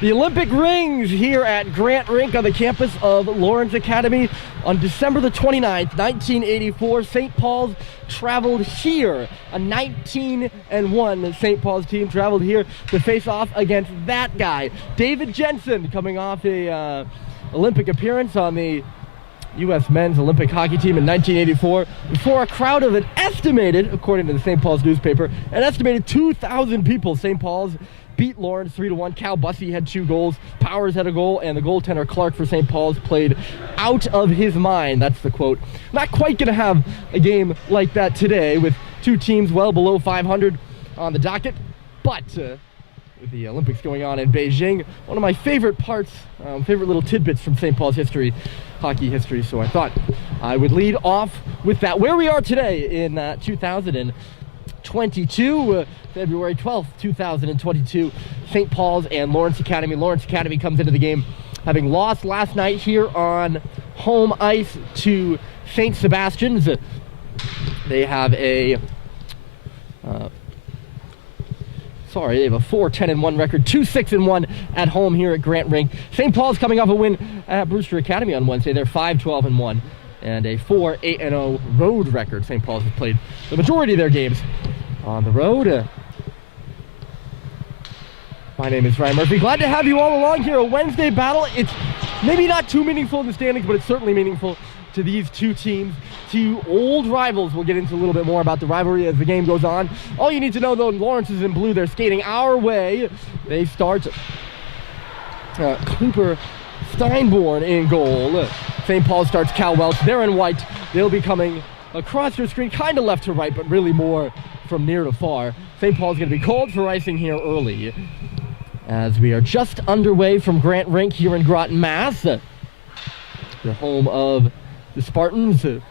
The Olympic rings here at Rink on the campus of Lawrence Academy on December the 29th, 1984. St. Paul's traveled here. A 19-1 St. Paul's team traveled here to face off against that guy, David Jensen, coming off a Olympic appearance on the U.S. men's Olympic hockey team in 1984 before a crowd of an estimated, according to the St. Paul's newspaper, an estimated 2,000 people. St. Paul's beat Lawrence 3-1. Cal Bussey had 2 goals. Powers had a goal, and the goaltender Clark for St. Paul's played out of his mind. That's the quote. Not quite going to have a game like that today with 2 teams well below 500 on the docket, but with the Olympics going on in Beijing, one of my favorite parts, favorite little tidbits from St. Paul's history, hockey history, so I thought I would lead off with that. Where we are today in 2022, February 12th, 2022, St. Paul's and Lawrence Academy. Lawrence Academy comes into the game having lost last night here on home ice to St. Sebastian's. They have a they have a 4-10-1 record, 2-6-1 at home here at Grant Rink. St. Paul's coming off a win at Brewster Academy on Wednesday. They're 5-12-1 and a 4-8-0 road record. St. Paul's has played the majority of their games on the road. My name is Ryan Murphy. Glad to have you all along here. A Wednesday battle. It's maybe not too meaningful in the standings, but it's certainly meaningful to these 2 teams, 2 old rivals. We'll get into a little bit more about the rivalry as the game goes on. All you need to know, though, Lawrence is in blue. They're skating our way. They start Cooper Steinborn in goal. St. Paul starts Cal Welch. They're in white. They'll be coming across your screen, kind of left to right, but really more from near to far. St. Paul's going to be called for icing here early, as we are just underway from Grant Rink here in Groton, Mass. The home of the Spartans, who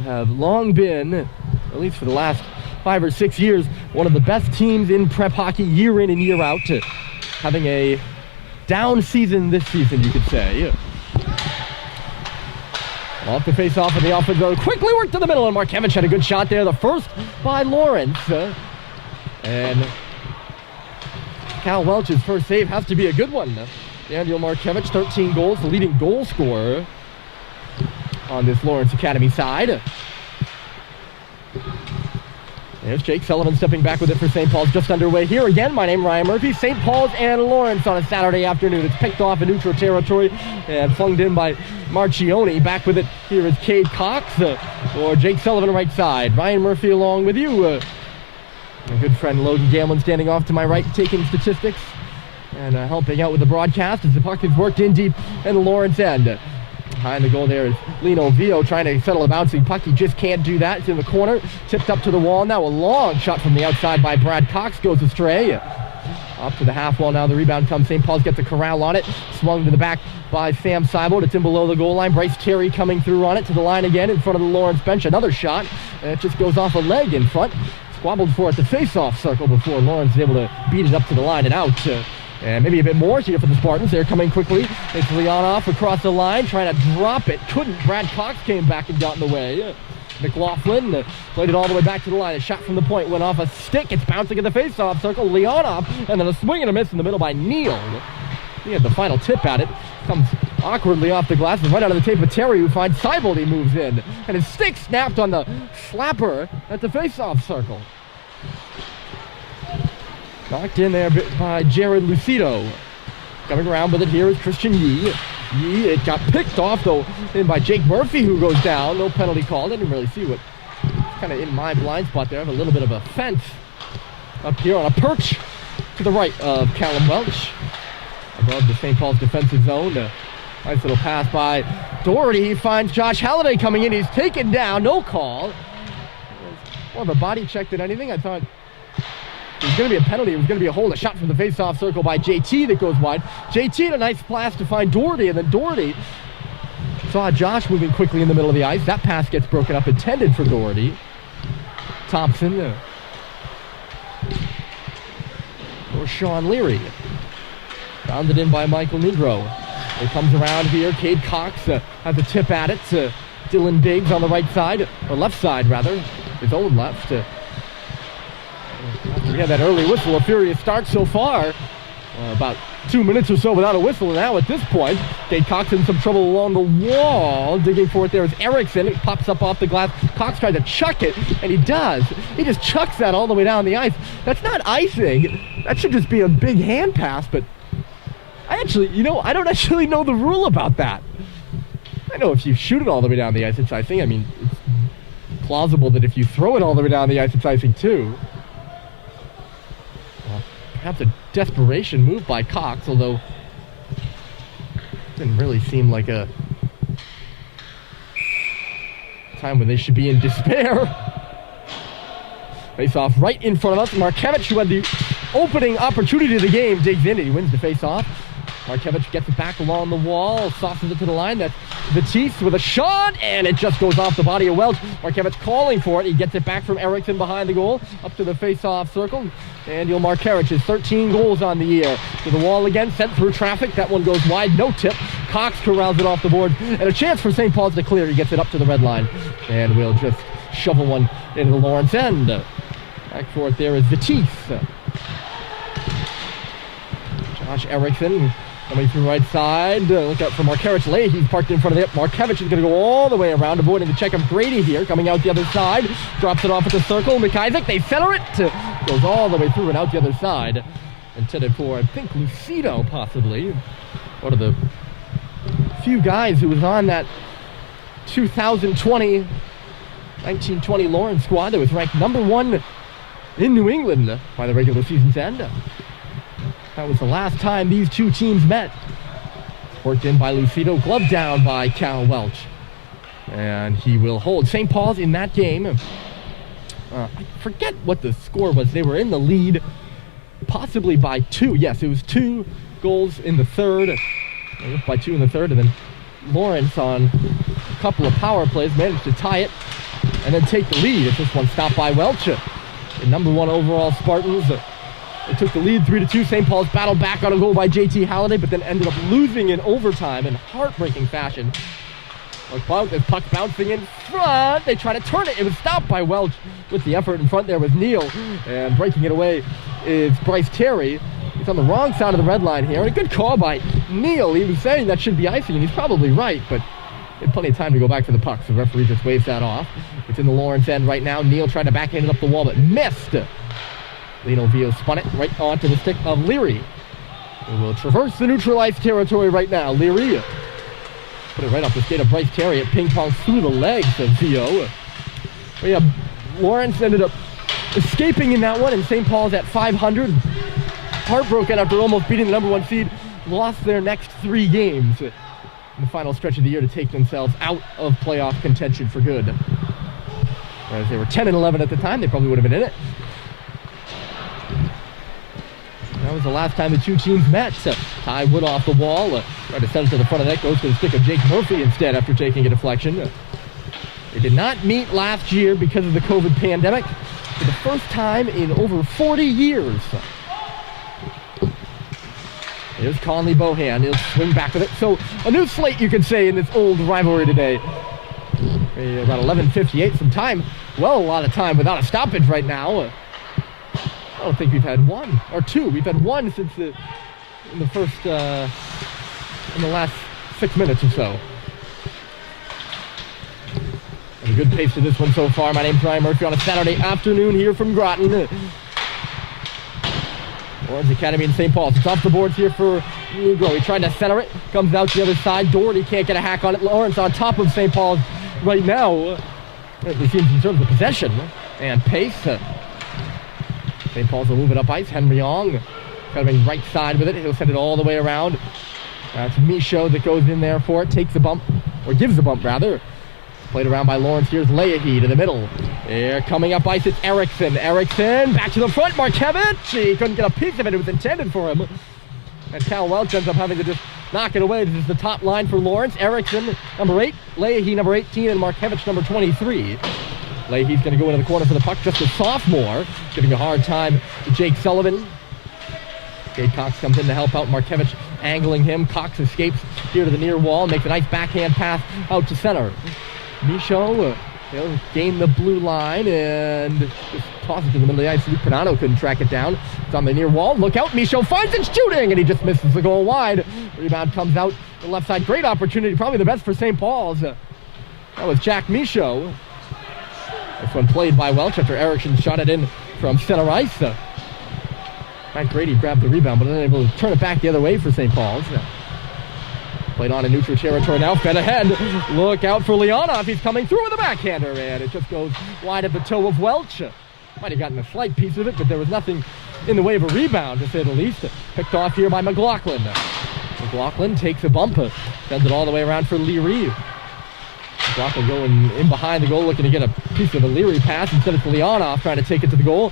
have long been, at least for the last 5 or 6 years, one of the best teams in prep hockey year in and year out, having a down season this season, you could say. Off the face-off in the offensive zone. Quickly worked to the middle, and Markevich had a good shot there. The first by Lawrence. And Cal Welch's first save has to be a good one. Daniel Markevich, 13 goals, the leading goal scorer on this Lawrence Academy side. There's Jake Sullivan stepping back with it for St. Paul's, just underway here again. My name is Ryan Murphy. St. Paul's and Lawrence on a Saturday afternoon. It's picked off in neutral territory and flung in by Marchione. Back with it here is Cade Cox or Jake Sullivan right side. Ryan Murphy along with you. My good friend Logan Gamlin standing off to my right, taking statistics and helping out with the broadcast as the puck is worked in deep in the Lawrence end. Behind the goal there is Lino Vio trying to settle a bouncing puck. He just can't do that. It's in the corner, tipped up to the wall. Now a long shot from the outside by Brad Cox goes astray. Up to the half wall now. The rebound comes. St. Paul's gets a corral on it. Swung to the back by Sam Seibold. It's in below the goal line. Bryce Terry coming through on it to the line again in front of the Lawrence bench. Another shot. And it just goes off a leg in front. Squabbled for it, the face-off circle before Lawrence is able to beat it up to the line and out. And maybe a bit more here for the Spartans. They're coming quickly. It's Leonoff across the line, trying to drop it. Couldn't. Brad Cox came back and got in the way. McLaughlin played it all the way back to the line. A shot from the point went off a stick. It's bouncing in the face-off circle. Leonoff, and then a swing and a miss in the middle by Neal. He had the final tip at it. Comes awkwardly off the glass and right out of the tape of Terry, who finds Seibold. He moves in. And his stick snapped on the slapper at the face-off circle. Knocked in there by Jared Lucido. Coming around with it here is Christian Yee. Yee, it got picked off though in by Jake Murphy, who goes down. No penalty called. I didn't really see what. Kind of in my blind spot there. I have a little bit of a fence up here on a perch to the right of Callum Welch. Above the St. Paul's defensive zone. Nice little pass by Doherty. He finds Josh Halliday coming in. He's taken down. No call. More of a body check than anything. I thought it was going to be a penalty. It was going to be a hold. A shot from the face-off circle by JT that goes wide. JT had a nice pass to find Doherty, and then Doherty saw Josh moving quickly in the middle of the ice. That pass gets broken up, intended for Doherty. Thompson or Sean Leary. Rounded in by Michael Negro. It comes around here. Cade Cox has a tip at it to Dylan Biggs on the right side, or left side rather, his own left. After we had that early whistle, a furious start so far. About 2 minutes or so without a whistle, and now at this point, Kate Cox in some trouble along the wall. Digging for it there is Erickson. It pops up off the glass. Cox tried to chuck it, and he does. He just chucks that all the way down the ice. That's not icing. That should just be a big hand pass, but I don't actually know the rule about that. I know if you shoot it all the way down the ice, it's icing. I mean, it's plausible that if you throw it all the way down the ice, it's icing too. Well, perhaps a desperation move by Cox, although it didn't really seem like a time when they should be in despair. Face off right in front of us. Markevich, who had the opening opportunity of the game, digs in and he wins the face off. Markevich gets it back along the wall, sauces it to the line. That's Batiste with a shot, and it just goes off the body of Welch. Markevich calling for it. He gets it back from Erickson behind the goal, up to the face-off circle. Daniel Markevich has 13 goals on the year. To the wall again, sent through traffic. That one goes wide, no tip. Cox corrals it off the board, and a chance for St. Paul's to clear. He gets it up to the red line, and we'll just shovel one into the Lawrence end. Back for it there is Batiste. Josh Erickson coming through right side. Look out for Markevich. Leahy's parked in front of it. Markevich is going to go all the way around, avoiding the check of Grady here. Coming out the other side. Drops it off at the circle. McIsaac, they center it. Goes all the way through and out the other side. Intended for, I think, Lucido, possibly. One of the few guys who was on that 1920 Lawrence squad that was ranked #1 in New England by the regular season's end. That was the last time these two teams met. Worked in by Lucido, gloved down by Cal Welch. And he will hold St. Paul's in that game. I forget what the score was. They were in the lead, possibly by 2. Yes, it was 2 goals in the third. By 2 in the third, and then Lawrence on a couple of power plays managed to tie it and then take the lead. It's just one stop by Welch. The #1 overall Spartans. They took the lead 3-2. St. Paul's battled back on a goal by JT Halliday, but then ended up losing in overtime in heartbreaking fashion. The puck bouncing in front. They try to turn it. It was stopped by Welch with the effort in front there with Neal. And breaking it away is Bryce Terry. He's on the wrong side of the red line here. And a good call by Neal. He was saying that should be icing, and he's probably right, but he had plenty of time to go back for the puck, so the referee just waves that off. It's in the Lawrence end right now. Neal tried to backhand it up the wall, but missed. Lino Vio spun it right onto the stick of Leary. We will traverse the neutral ice territory right now. Leary put it right off the skate of Bryce Terry. It ping-pongs through the legs of Vio. But yeah, Lawrence ended up escaping in that one, and St. Paul's at 500. Heartbroken after almost beating the #1 seed. Lost their next 3 games in the final stretch of the year to take themselves out of playoff contention for good. Whereas they were 10-11 at the time, they probably would have been in it. That was the last time the two teams met. Ty Wood off the wall. Tried to send it to the front of the net. Goes to the stick of Jake Murphy instead after taking a deflection. They did not meet last year because of the COVID pandemic for the first time in over 40 years. Here's Conley Bohan. He'll swing back with it. So a new slate, you could say, in this old rivalry today. About 11:58. Some time. Well, a lot of time without a stoppage right now. I don't think we've had 1 or 2. We've had 1 since in the last 6 minutes or so. And a good pace to this one so far. My name's Ryan Murphy on a Saturday afternoon here from Groton. Lawrence Academy in St. Paul's. It's off the boards here for Negro. He tried to center it. Comes out the other side. Doherty can't get a hack on it. Lawrence on top of St. Paul's right now. It seems in terms of possession and pace. St. Paul's will move it up ice. Henry Ong coming right side with it. He'll send it all the way around. That's Michaud that goes in there for it. Takes the bump, or gives the bump rather. Played around by Lawrence. Here's Leahy to the middle. There, coming up ice, it's Erickson. Erickson back to the front. Markevich. He couldn't get a piece of it. It was intended for him. And Cal Welch ends up having to just knock it away. This is the top line for Lawrence. Erickson, number 8. Leahy, number 18. And Markevich, number 23. Leahy's going to go into the corner for the puck. Just a sophomore. Giving a hard time to Jake Sullivan. Jake Cox comes in to help out Markevich, angling him. Cox escapes here to the near wall. Makes a nice backhand pass out to center. Michaud He'll gain the blue line and just toss it to the middle of the ice. Luke Panano couldn't track it down. It's on the near wall. Look out. Michaud finds it, shooting, and he just misses the goal wide. Rebound comes out the left side. Great opportunity. Probably the best for St. Paul's. That was Jack Michaud. This one played by Welch after Erickson shot it in from center ice. Matt Grady grabbed the rebound, but unable to turn it back the other way for St. Paul's. Played on in neutral territory now, fed ahead. Look out for Leonov. He's coming through with a backhander, and it just goes wide at the toe of Welch. Might have gotten a slight piece of it, but there was nothing in the way of a rebound, to say the least. Picked off here by McLaughlin. McLaughlin takes a bump, sends it all the way around for Leary. McLaughlin going in behind the goal, looking to get a piece of a Leary pass. Instead, it's Leonov trying to take it to the goal.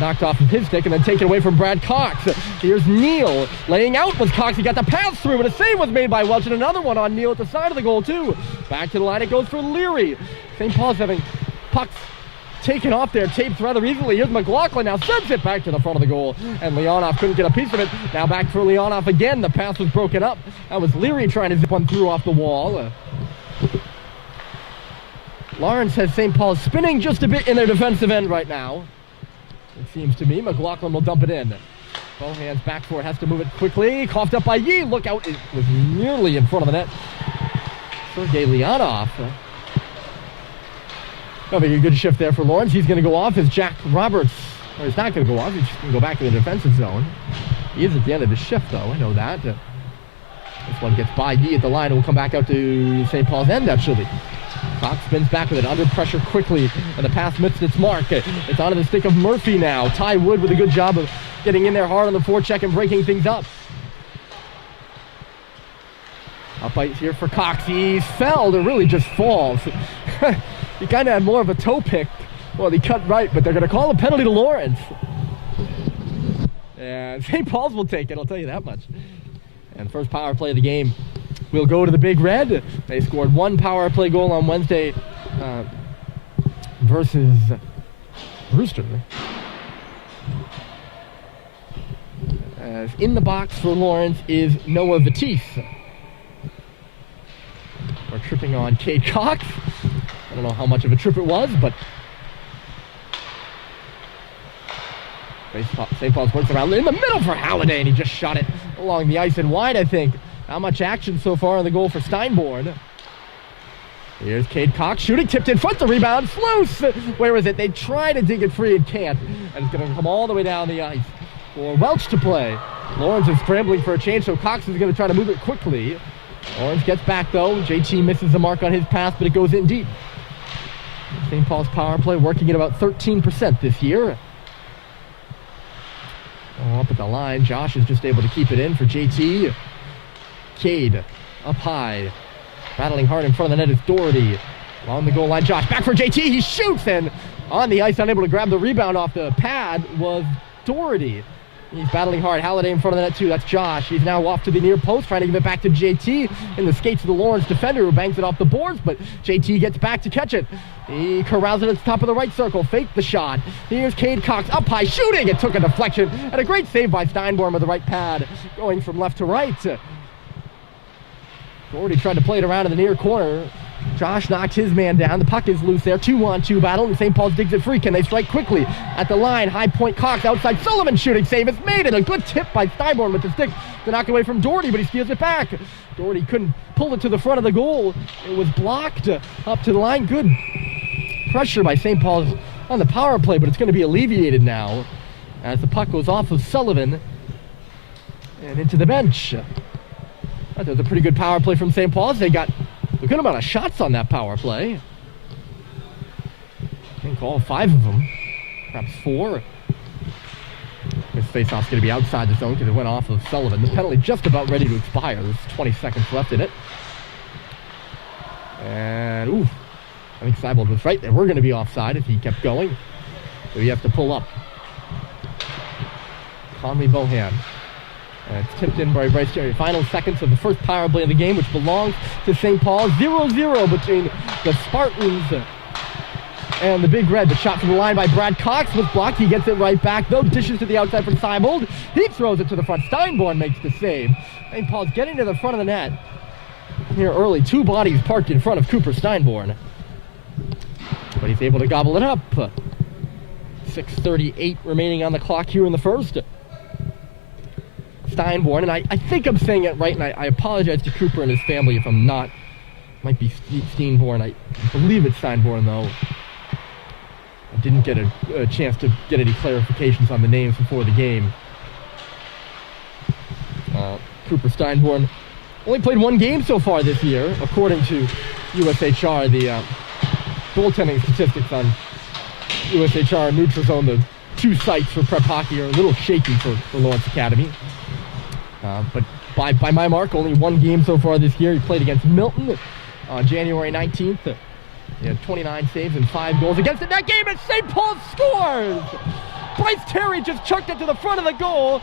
Knocked off of his stick and then taken away from Brad Cox. Here's Neal. Laying out was Cox. He got the pass through, but a save was made by Welch, and another one on Neal at the side of the goal, too. Back to the line it goes for Leary. St. Paul's having pucks taken off there, taped rather easily. Here's McLaughlin now, sends it back to the front of the goal, and Leonov couldn't get a piece of it. Now back for Leonov again. The pass was broken up. That was Leary trying to zip one through off the wall. Lawrence has St. Paul's spinning just a bit in their defensive end right now. It seems to me. McLaughlin will dump it in. Both hands back for it. Has to move it quickly. Coughed up by Yee. Look out. It was nearly in front of the net. Sergei Leonov. Having a good shift there for Lawrence. He's going to go off as Jack Roberts. Or he's not going to go off. He's just going to go back to the defensive zone. He is at the end of his shift, though. I know that. This one gets by Yee at the line. It will come back out to St. Paul's end, actually. Cox spins back with it, under pressure quickly, and the pass missed its mark. It's onto the stick of Murphy now. Ty Wood with a good job of getting in there hard on the forecheck and breaking things up. Up ice here for Cox. He's fouled, or really just falls. He kind of had more of a toe pick. Well, he cut right, but they're going to call a penalty to Lawrence. And St. Paul's will take it, I'll tell you that much. And first power play of the game will go to the Big Red. They scored one power play goal on Wednesday versus Brewster. In the box for Lawrence is Noah Batiste. We're tripping on Cade Cox. I don't know how much of a trip it was, but St. Paul's works around in the middle for Halliday, and he just shot it along the ice and wide, I think. Not much action so far on the goal for Steinborn. Here's Cade Cox shooting, tipped in front, the rebound, Sluice. Where is it? They try to dig it free and can't. And it's going to come all the way down the ice for Welch to play. Lawrence is scrambling for a change, so Cox is going to try to move it quickly. Lawrence gets back, though. JT misses the mark on his pass, but it goes in deep. St. Paul's power play working at about 13% this year. Up at the line, Josh is just able to keep it in for JT. Cade up high, battling hard in front of the net is Doherty. Along the goal line, Josh back for JT, he shoots, and on the ice, unable to grab the rebound off the pad was Doherty. He's battling hard. Halliday in front of the net too. That's Josh. He's now off to the near post, trying to give it back to JT in the skates of the Lawrence defender, who bangs it off the boards, but JT gets back to catch it. He corrals it at the top of the right circle. Faked the shot. Here's Cade Cox up high, shooting. It took a deflection, and a great save by Steinborn with the right pad, going from left to right. Doherty tried to play it around in the near corner. Josh knocks his man down. The puck is loose there. 2-on-2 battle, and St. Paul's digs it free. Can they strike quickly? At the line, high point Cox outside. Sullivan shooting save. It's made, and a good tip by Steinborn with the stick to knock away from Doherty, but he steals it back. Doherty couldn't pull it to the front of the goal. It was blocked up to the line. Good pressure by St. Paul's on the power play, but it's going to be alleviated now as the puck goes off of Sullivan and into the bench. That was a pretty good power play from St. Paul's. They got a good amount of shots on that power play. I think all 5 of them, perhaps 4. This faceoff's going to be outside the zone because it went off of Sullivan. The penalty just about ready to expire. There's 20 seconds left in it. And, ooh, I think Seibold was right there. We're going to be offside if he kept going. So he has to pull up. Conley Bohan. It's tipped in by Bryce Cherry. Final seconds of the first power play of the game, which belongs to St. Paul. 0-0 between the Spartans and the Big Red. The shot from the line by Brad Cox was blocked. He gets it right back, though. Dishes to the outside from Seibold. He throws it to the front. Steinborn makes the save. St. Paul's getting to the front of the net here early. 2 bodies parked in front of Cooper Steinborn. but he's able to gobble it up. 6:38 remaining on the clock here in the first. Steinborn, and I think I'm saying it right, and I apologize to Cooper and his family if I'm not. Might be Steinborn. I believe it's Steinborn, though. I didn't get a chance to get any clarifications on the names before the game. Cooper Steinborn only played one game so far this year, according to USHR. The goaltending statistics on USHR and Nutrizone, the two sites for prep hockey, are a little shaky for Lawrence Academy. But by my mark, only one game so far this year. He played against Milton on January 19th. He had 29 saves and 5 goals against it. That game, and St. Paul scores! Bryce Terry just chucked it to the front of the goal,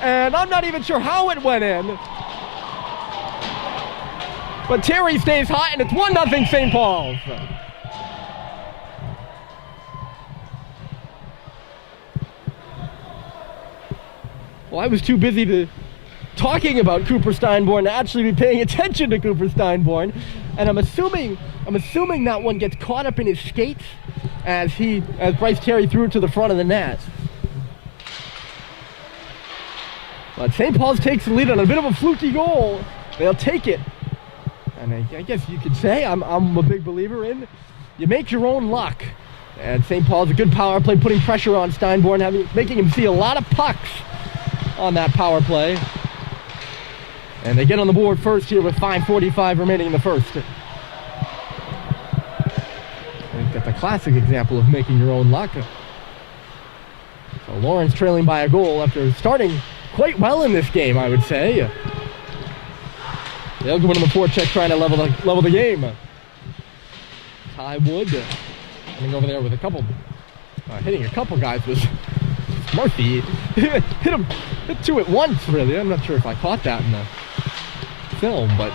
and I'm not even sure how it went in. But Terry stays hot, and it's 1-0 St. Paul's. Well, I was too busy to talking about Cooper Steinborn to actually be paying attention to Cooper Steinborn, and I'm assuming that one gets caught up in his skates as Bryce Terry threw it to the front of the net. But St. Paul's takes the lead on a bit of a fluky goal. They'll take it, and I guess you could say I'm a big believer in you make your own luck. And St. Paul's a good power play, putting pressure on Steinborn, making him see a lot of pucks on that power play. And they get on the board first here with 5:45 remaining in the first. They've got the classic example of making your own luck. So Lawrence trailing by a goal after starting quite well in this game, I would say. They'll go into the forecheck trying to level the game. Ty Wood coming over there with hitting a couple guys was Murphy. hit two at once, really. I'm not sure if I caught that in the film, but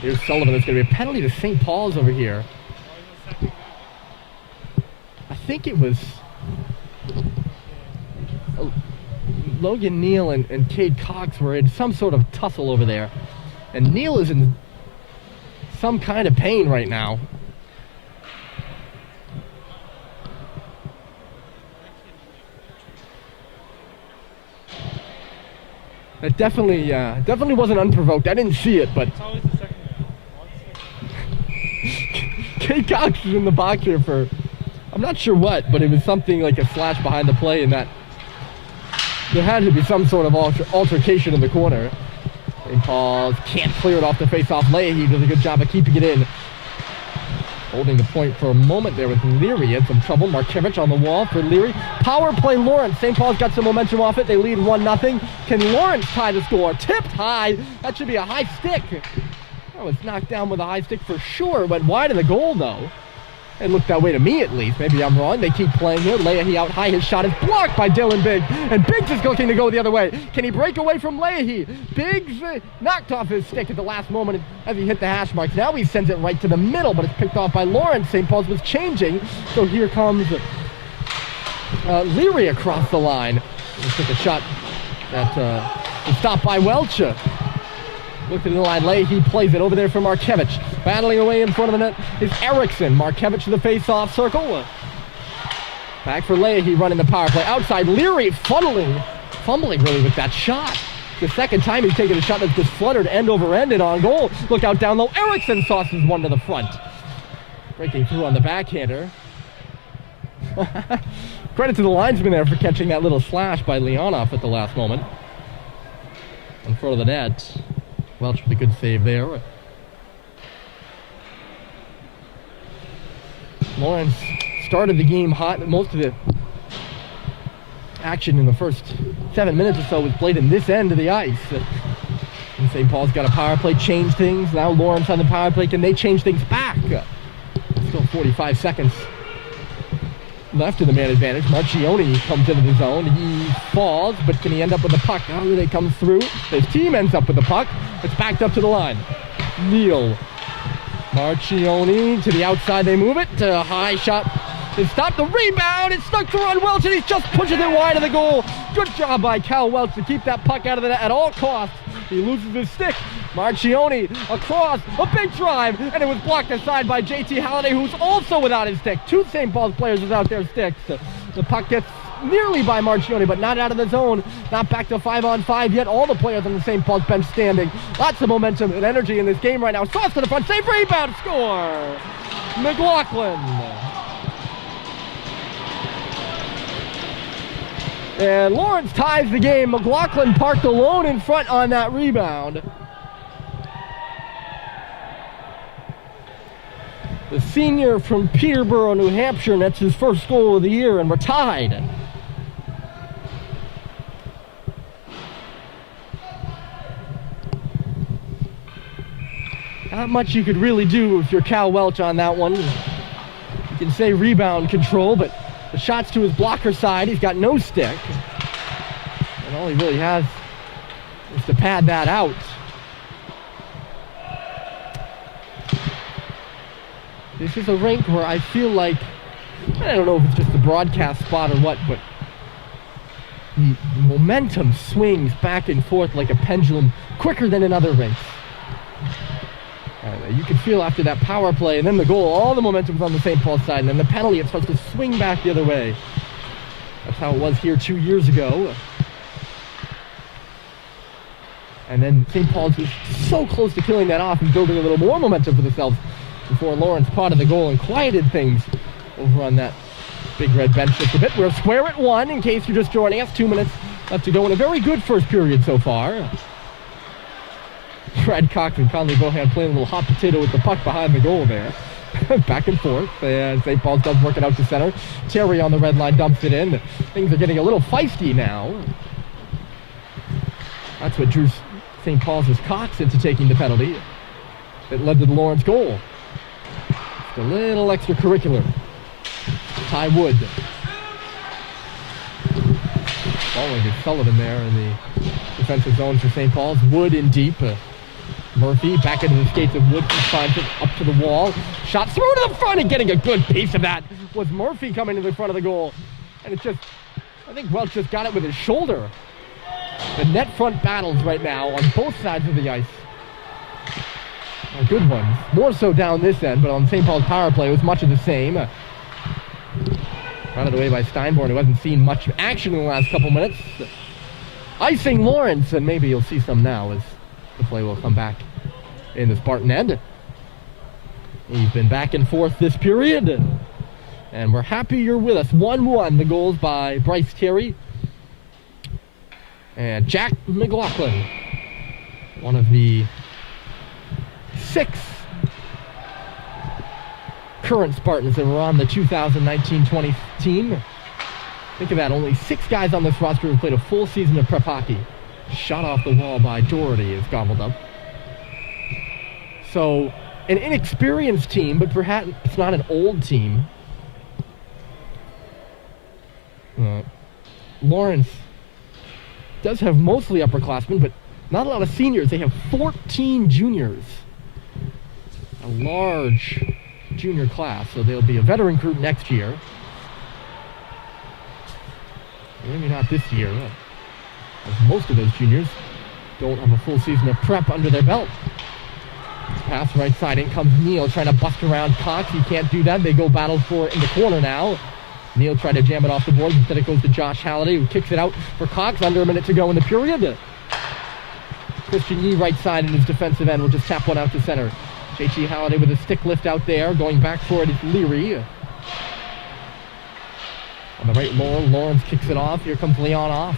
here's Sullivan. There's going to be a penalty to St. Paul's over here. I think it was Logan Neal and Cade Cox were in some sort of tussle over there, and Neal is in some kind of pain right now. It definitely wasn't unprovoked. I didn't see it, but Cade Cox is in the box here for I'm not sure what, but it was something like a slash behind the play, and that there had to be some sort of altercation in the corner. St. Paul's can't clear it off the face-off. Leahy does a good job of keeping it in. Holding the point for a moment there with Leary. Had some trouble. Markevich on the wall for Leary. Power play Lawrence. St. Paul's got some momentum off it. They lead 1-0. Can Lawrence tie the score? Tipped high. That should be a high stick. Oh, it's knocked down with a high stick for sure. Went wide of the goal, though. It looked that way to me, at least. Maybe I'm wrong. They keep playing here. Leahy out high. His shot is blocked by Dylan Biggs. And Biggs is looking to go the other way. Can he break away from Leahy? Biggs knocked off his stick at the last moment as he hit the hash marks. Now he sends it right to the middle, but it's picked off by Lawrence. St. Paul's was changing. So here comes Leary across the line. He took a shot that was stopped by Welch. Looking in the line, Leahy plays it over there for Markevich. Battling away in front of the net is Erickson. Markevich to the face-off circle. Back for Leahy running the power play. Outside, Leary fumbling really with that shot. The second time he's taken a shot that's just fluttered end over end and on goal. Look out down low. Erickson sauces one to the front. Breaking through on the backhander. Credit to the linesman there for catching that little slash by Leonov at the last moment. In front of the net. Welch with a good save there. Lawrence started the game hot. Most of the action in the first 7 minutes or so was played in this end of the ice. And St. Paul's got a power play, change things. Now Lawrence on the power play. Can they change things back? Still 45 seconds left in the man advantage. Marchioni comes into the zone. He falls, but can he end up with the puck? Now they come through. His team ends up with the puck. It's backed up to the line. Neal. Marchioni to the outside. They move it. High shot They stopped the rebound. It stuck to Ron Welch, and he's just pushing it wide of the goal. Good job by Cal Welch to keep that puck out of the net at all costs. He loses his stick. Marchione across, a big drive, and it was blocked aside by JT Halliday, who's also without his stick. Two St. Paul's players without their sticks. The puck gets nearly by Marchione, but not out of the zone. Not back to 5-on-5 yet. All the players on the St. Paul's bench standing. Lots of momentum and energy in this game right now. Sauce to the front, save, rebound, score! McLaughlin. And Lawrence ties the game. McLaughlin parked alone in front on that rebound. The senior from Peterborough, New Hampshire, and that's his first goal of the year, and we're tied. Not much you could really do if you're Cal Welch on that one. You can say rebound control, but the shot's to his blocker side. He's got no stick. And all he really has is to pad that out. This is a rink where I feel like, I don't know if it's just the broadcast spot or what, but the momentum swings back and forth like a pendulum quicker than in other rinks. You can feel after that power play and then the goal, all the momentum's on the St. Paul side, and then the penalty, it's supposed to swing back the other way. That's how it was here 2 years ago. And then St. Paul's was so close to killing that off and building a little more momentum for themselves before Lawrence potted the goal and quieted things over on that big red bench just a bit. We're square at 1 in case you're just joining us. 2 minutes left to go in a very good first period so far. Brad Cox and Conley Bohan playing a little hot potato with the puck behind the goal there. Back and forth. And St. Paul's does work it out to center. Terry on the red line dumps it in. Things are getting a little feisty now. That's what drew St. Paul's Cox into taking the penalty that led to the Lawrence goal. Just a little extracurricular. Ty Wood. Following his Sullivan there in the defensive zone for St. Paul's. Wood in deep. Murphy back into the skates of Wood. He finds it up to the wall. Shot through to the front, and getting a good piece of that was Murphy coming to the front of the goal. And it's just, I think Welch just got it with his shoulder. The net front battles right now on both sides of the ice are good ones. More so down this end, but on St. Paul's power play it was much of the same. Run it away by Steinborn, who hasn't seen much action in the last couple minutes. Icing Lawrence, and maybe you'll see some now as the play will come back in the Spartan end. He's been back and forth this period, and we're happy you're with us. 1-1, the goals by Bryce Terry and Jack McLaughlin, one of the 6 current Spartans that were on the 2019-20 team. Think of that, only 6 guys on this roster who played a full season of prep hockey. Shot off the wall by Doherty is gobbled up. So, an inexperienced team, but perhaps it's not an old team. Lawrence does have mostly upperclassmen, but not a lot of seniors. They have 14 juniors. A large junior class, so they'll be a veteran group next year. Maybe not this year, as most of those juniors don't have a full season of prep under their belt. Pass right side, in comes Neal trying to bust around Cox. He can't do that. They go battle for it in the corner now. Neal trying to jam it off the boards. Instead it goes to Josh Halliday, who kicks it out for Cox. Under a minute to go in the period. Christian Yee right side in his defensive end will just tap one out to center. JT Halliday with a stick lift out there. Going back for it is Leary. On the right, Lawrence kicks it off. Here comes Leonoff.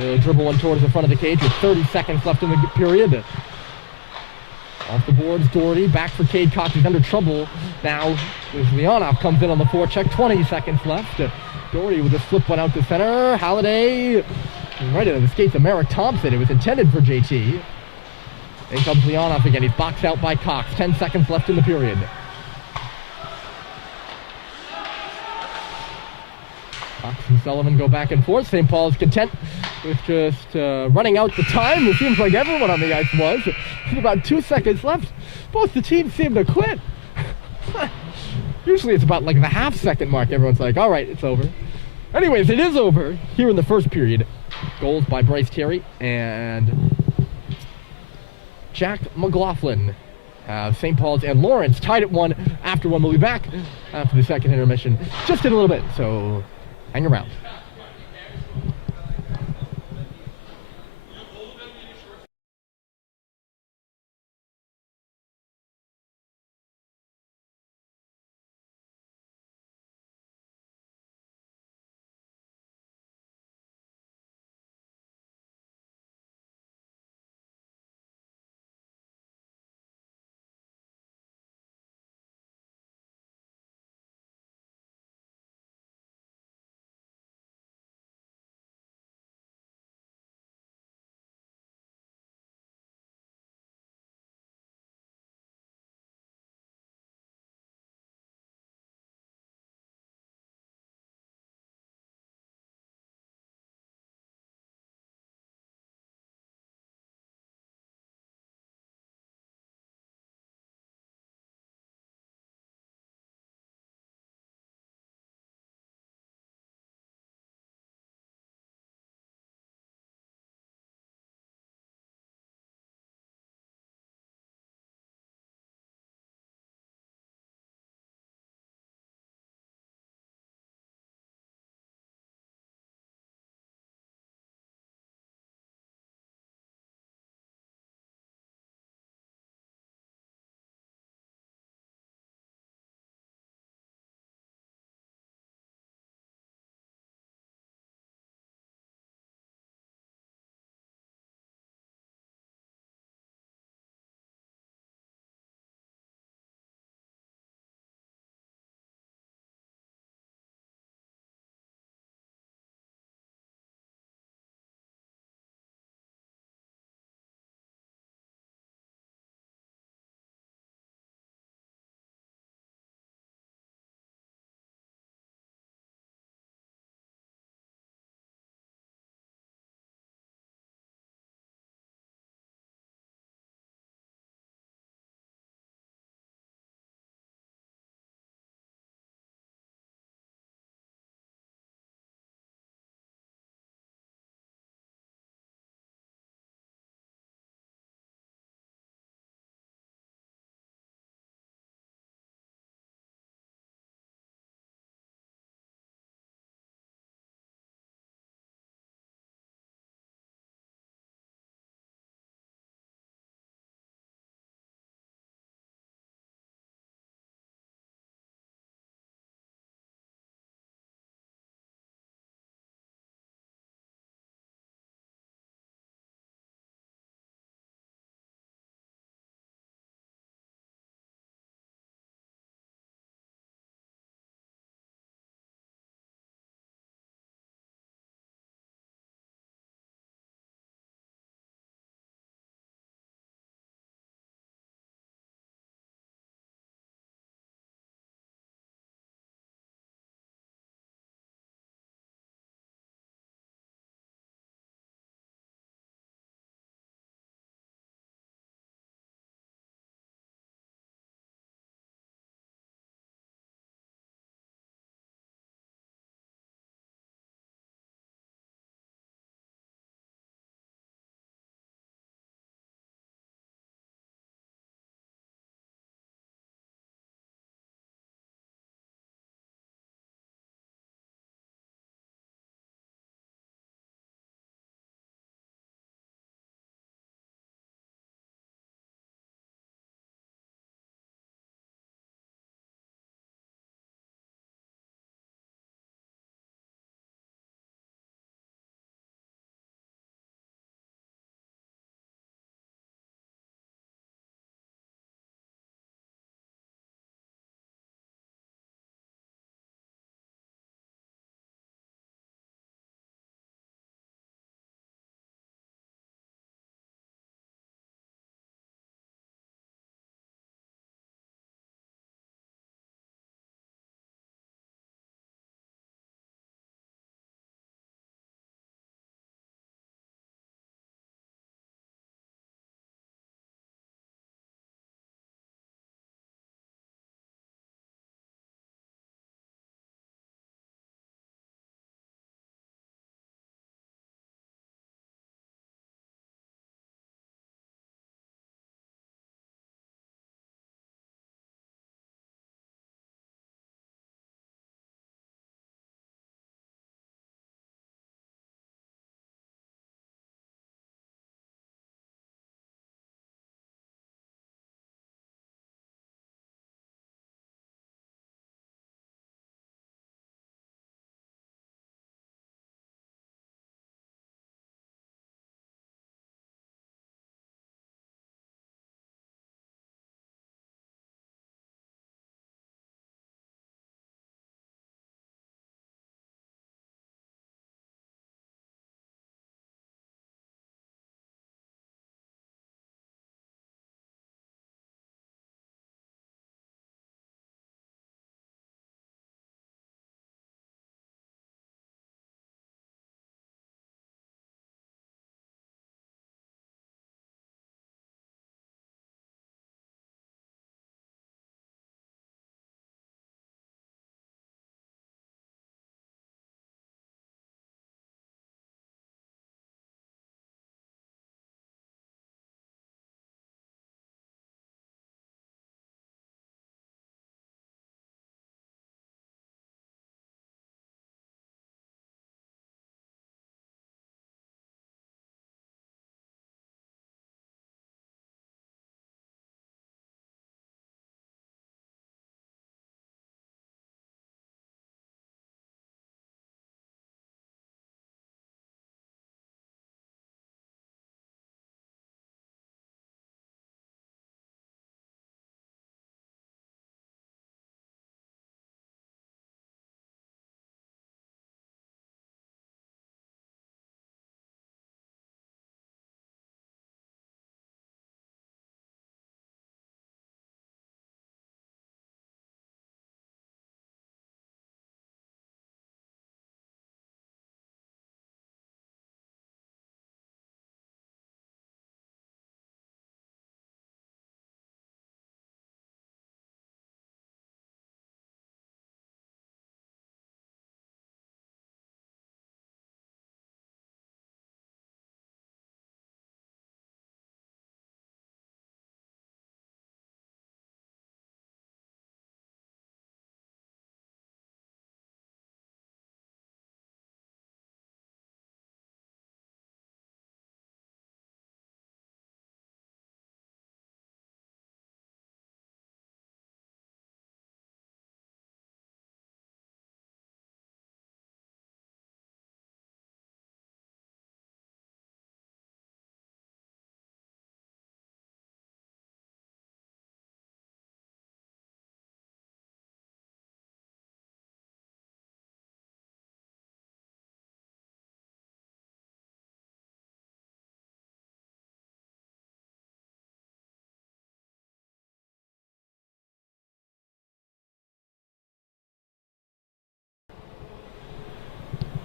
He'll dribble one towards the front of the cage with 30 seconds left in the period. Off the boards, Doherty back for Cade Cox. He's under trouble now as Leonoff comes in on the forecheck. 20 seconds left. Doherty will just flip one out to center. Halliday right into the skates of Merrick Thompson. It was intended for JT. In comes Leonoff again. He's boxed out by Cox. 10 seconds left in the period. Cox and Sullivan go back and forth. St. Paul's content with just running out the time. It seems like everyone on the ice was. With about 2 seconds left, both the teams seem to quit. Usually it's about like the half-second mark. Everyone's like, all right, it's over. Anyways, it is over here in the first period. Goals by Bryce Terry and Jack McLaughlin. St. Paul's and Lawrence tied at 1 after 1. We'll be back after the second intermission just in a little bit, so hang around.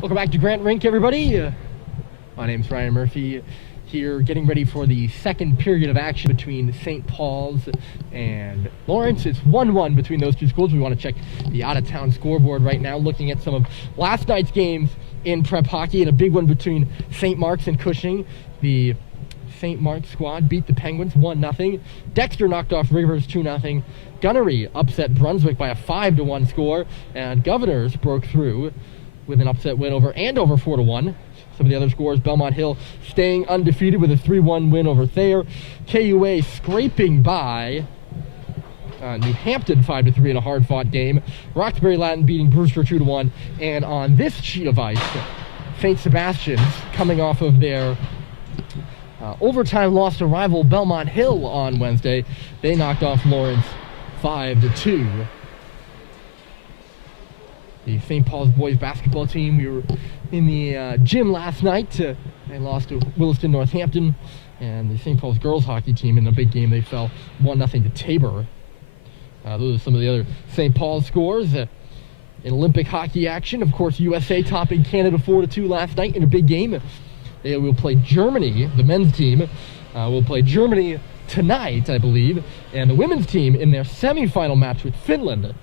Welcome back to Grant Rink, everybody. My name's Ryan Murphy, here getting ready for the second period of action between St. Paul's and Lawrence. It's 1-1 between those two schools. We want to check the out-of-town scoreboard right now, looking at some of last night's games in prep hockey, and a big one between St. Mark's and Cushing. The St. Mark's squad beat the Penguins 1-0. Dexter knocked off Rivers 2-0. Gunnery upset Brunswick by a 5-1 score, and Governors broke through with an upset win over Andover 4-1. Some of the other scores: Belmont Hill staying undefeated with a 3-1 win over Thayer. KUA scraping by New Hampton 5-3 in a hard-fought game. Roxbury Latin beating Brewster 2-1. And on this sheet of ice, St. Sebastian's, coming off of their overtime loss to rival Belmont Hill on Wednesday, they knocked off Lawrence 5-2. The St. Paul's boys basketball team, we were in the gym last night. They lost to Williston Northampton. And the St. Paul's girls hockey team, in a big game, they fell 1-0 to Tabor. Those are some of the other St. Paul's scores. In Olympic hockey action, of course, USA topping Canada 4-2 last night in a big game. They will play Germany. The men's team will play Germany tonight, I believe. And the women's team in their semifinal match with Finland.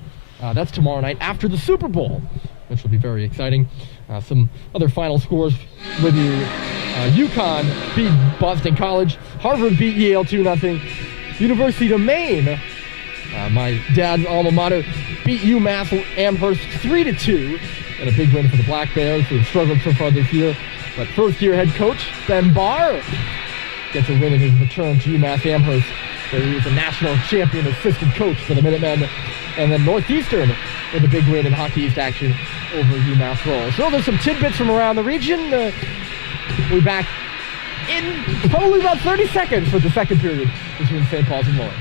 That's tomorrow night after the Super Bowl, which will be very exciting. Some other final scores with you. UConn beat Boston College. Harvard beat Yale 2-0. University of Maine, my dad's alma mater, beat UMass Amherst 3-2 in a big win for the Black Bears, who have struggled so far this year. But first-year head coach Ben Barr gets a win in his return to UMass Amherst, where he was a national champion assistant coach for the Minutemen. And then Northeastern with a big win in Hockey East action over UMass Lowell. So there's some tidbits from around the region. We'll be back in probably about 30 seconds for the second period between St. Paul's and Lawrence.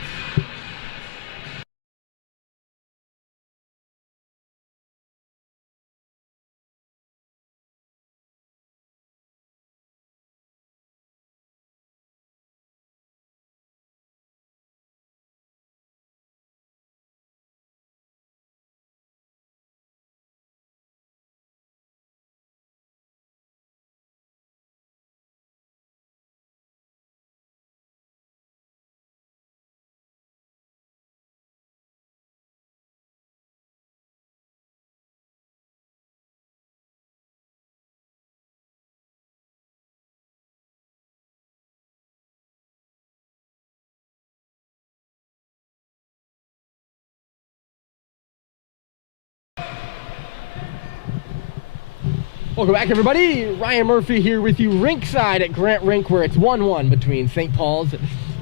Welcome back, everybody. Ryan Murphy here with you rinkside at Grant Rink, where it's 1-1 between St. Paul's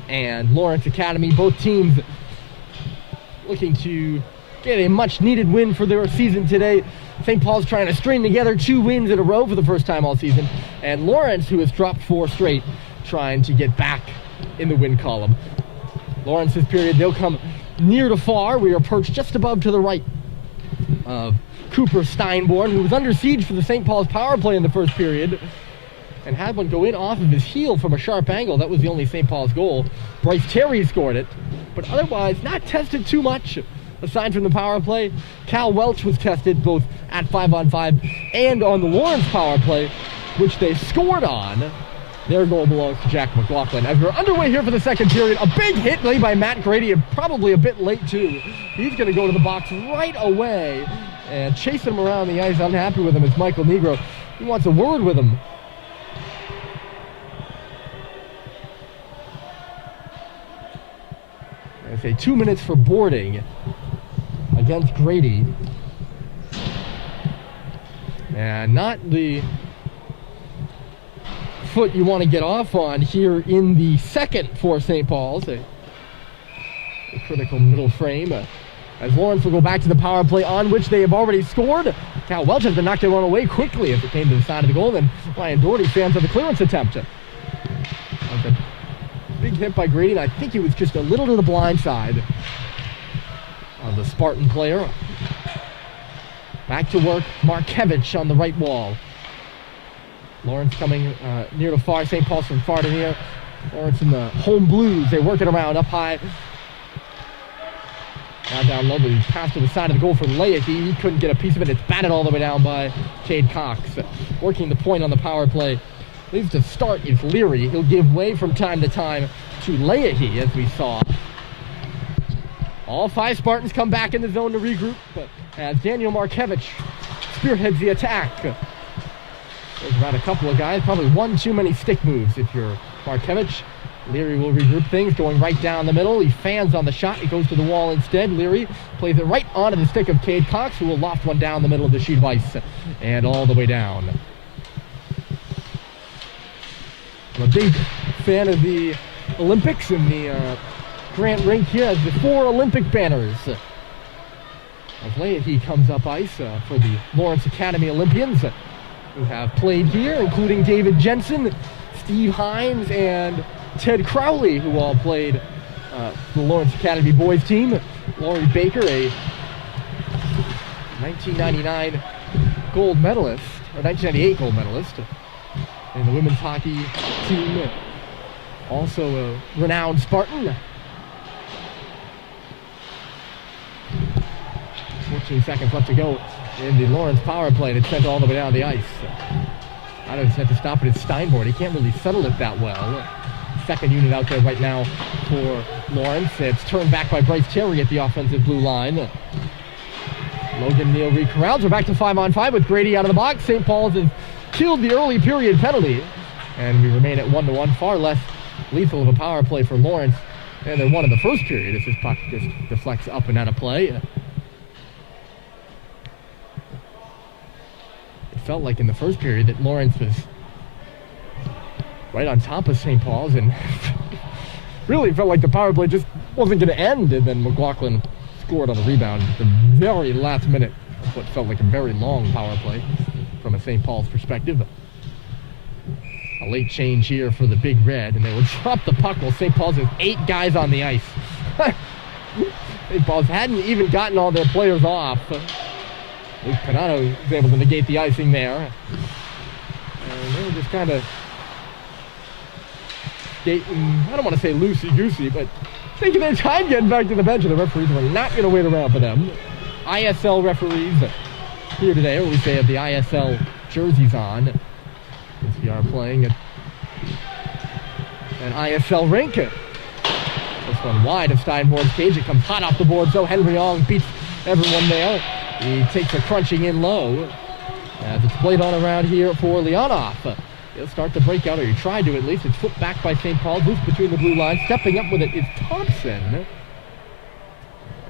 and Lawrence Academy. Both teams looking to get a much-needed win for their season today. St. Paul's trying to string together 2 wins in a row for the first time all season. And Lawrence, who has dropped 4 straight, trying to get back in the win column. Lawrence's period, they'll come near to far. We are perched just above to the right of Cooper Steinborn, who was under siege for the St. Paul's power play in the first period and had one go in off of his heel from a sharp angle. That was the only St. Paul's goal. Bryce Terry scored it, but otherwise not tested too much aside from the power play. Cal Welch was tested both at 5-on-5 and on the Lawrence power play, which they scored on. Their goal belongs to Jack McLaughlin. As we're underway here for the second period, a big hit laid by Matt Grady, and probably a bit late too. He's going to go to the box right away and chasing him around the ice. Unhappy with him is Michael Negro. He wants a word with him. I say 2 minutes for boarding against Grady. And not the foot you want to get off on here in the second for St. Paul's. A critical middle frame. As Lawrence will go back to the power play, on which they have already scored. Cal Welch has to knock that one away quickly as it came to the side of the goal. Then Ryan Doherty stands at the clearance attempt. A big hit by Grady, and I think he was just a little to the blind side of the Spartan player. Back to work, Markevich on the right wall. Lawrence coming near to far, St. Paul's from far to near. Lawrence in the home blues, they work it around up high. Now down low, but he's passed to the side of the goal for Leahy. He couldn't get a piece of it. It's batted all the way down by Cade Cox. Working the point on the power play. Leaves to start is Leary. He'll give way from time to time to Leahy, as we saw. All 5 Spartans come back in the zone to regroup as Daniel Markevich spearheads the attack. There's about a couple of guys, probably one too many stick moves if you're Markevich. Leary will regroup things, going right down the middle. He fans on the shot. He goes to the wall instead. Leary plays it right onto the stick of Cade Cox, who will loft one down the middle of the sheet of ice and all the way down. I'm a big fan of the Olympics, and the Grant Rink here has the 4 Olympic banners. As Leahy comes up ice for the Lawrence Academy Olympians who have played here, including David Jensen, Steve Hines, and Ted Crowley, who all played the Lawrence Academy boys team. Laurie Baker, a 1999 gold medalist, or 1998 gold medalist in the women's hockey team. Also a renowned Spartan. 14 seconds left to go in the Lawrence power play, and it's sent all the way down the ice. I don't have to stop it at Steinborn. He can't really settle it that well. Second unit out there right now for Lawrence. It's turned back by Bryce Terry at the offensive blue line. Logan Neal recorrals. We're back to 5-on-5 with Grady out of the box. St. Paul's has killed the early period penalty, and we remain at 1-1. Far less lethal of a power play for Lawrence than there won in the first period as this puck just deflects up and out of play. It felt like in the first period that Lawrence was right on top of St. Paul's, and really felt like the power play just wasn't going to end, and then McLaughlin scored on the rebound at the very last minute of what felt like a very long power play from a St. Paul's perspective. A late change here for the Big Red, and they will drop the puck while St. Paul's has 8 guys on the ice. St. Paul's hadn't even gotten all their players off. Luke Panano was able to negate the icing there. And they were just kind of skating, I don't want to say loosey-goosey, but taking their time getting back to the bench, and the referees were not going to wait around for them. ISL referees here today, or at least they have the ISL jerseys on, since we are playing at an ISL rink. This one wide of Steinborn's cage. It comes hot off the board, so Henry Ong beats everyone there. He takes a crunching in low as it's played on around here for Leonov. He'll start to break out, or he tried to at least. It's flipped back by St. Paul's, loose between the blue lines. Stepping up with it is Thompson.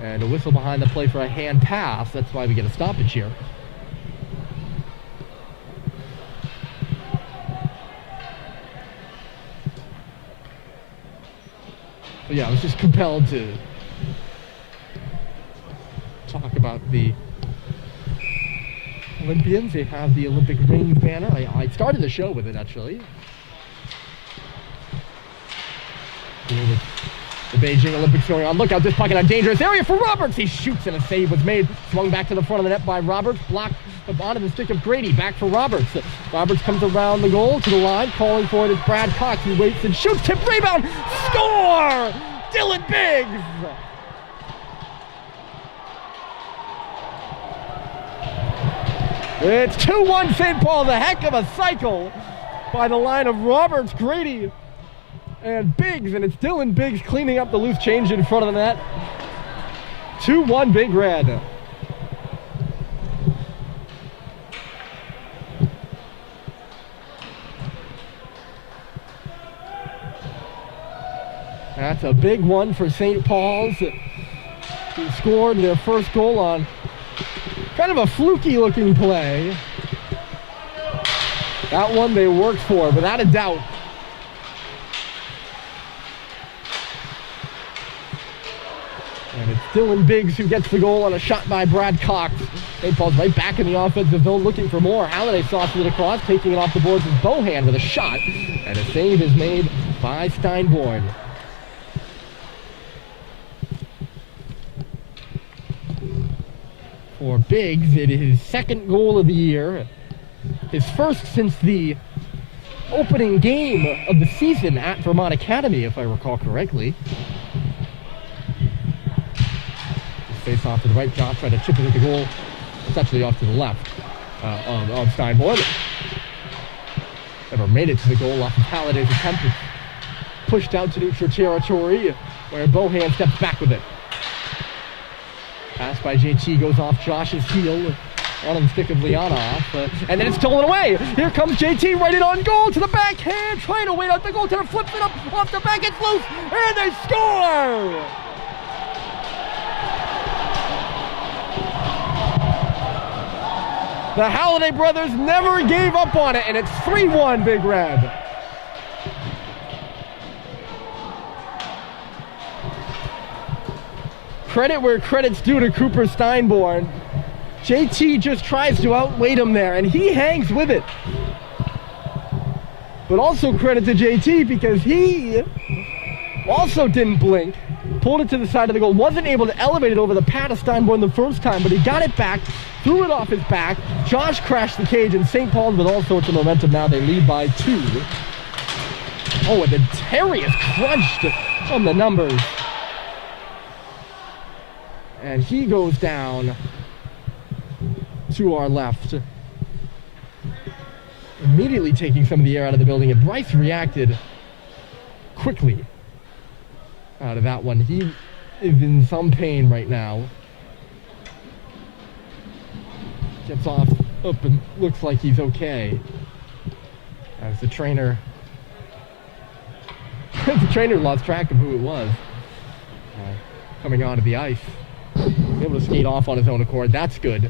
And a whistle behind the play for a hand pass. That's why we get a stoppage here. But yeah, I was just compelled to talk about the Olympians. They have the Olympic rings banner. I started the show with it, actually. Here with the Beijing Olympics going on. Look out, this puck in a dangerous area for Roberts. He shoots, and a save was made. Swung back to the front of the net by Roberts. Blocked onto the stick of Grady. Back for Roberts. Roberts comes around the goal to the line. Calling for it is Brad Cox. He waits and shoots. Tip rebound. Score! Dylan Biggs! It's 2-1 St. Paul. The heck of a cycle by the line of Roberts, Grady, and Biggs. And it's Dylan Biggs cleaning up the loose change in front of the net. 2-1 Big Red. That's a big one for St. Paul's, who scored their first goal on kind of a fluky looking play. That one they worked for, without a doubt. And it's Dylan Biggs who gets the goal on a shot by Brad Cox. St. Paul's right back in the offensive zone looking for more. Halliday sauces it across, taking it off the boards is Bohan with a shot. And a save is made by Steinborn. For Biggs, it is his second goal of the year. His first since the opening game of the season at Vermont Academy, if I recall correctly. face off to the right. Josh tried to chip it at the goal. It's actually off to the left of Steinborn. Never made it to the goal off of Halliday's attempt. Pushed out to neutral territory where Bohan steps back with it. Pass by JT goes off Josh's heel. On the stick of Leonov, and then it's stolen away. Here comes JT right in on goal to the backhand, trying to wait out the goaltender, flips it up off the back, it's loose, and they score! The Halliday brothers never gave up on it, and it's 3-1 Big Red. Credit where credit's due to Cooper Steinborn. JT just tries to outweight him there, and he hangs with it. But also credit to JT because he also didn't blink, pulled it to the side of the goal, wasn't able to elevate it over the pad of Steinborn the first time, but he got it back, threw it off his back. Josh crashed the cage, and St. Paul's with all sorts of momentum now. They lead by 2. Oh, and then Terry is crunched on the numbers. And he goes down to our left, immediately taking some of the air out of the building, and Bryce reacted quickly out of that one. He is in some pain right now. Gets off up and looks like he's okay. As the trainer lost track of who it was coming onto the ice. Able to skate off on his own accord. That's good.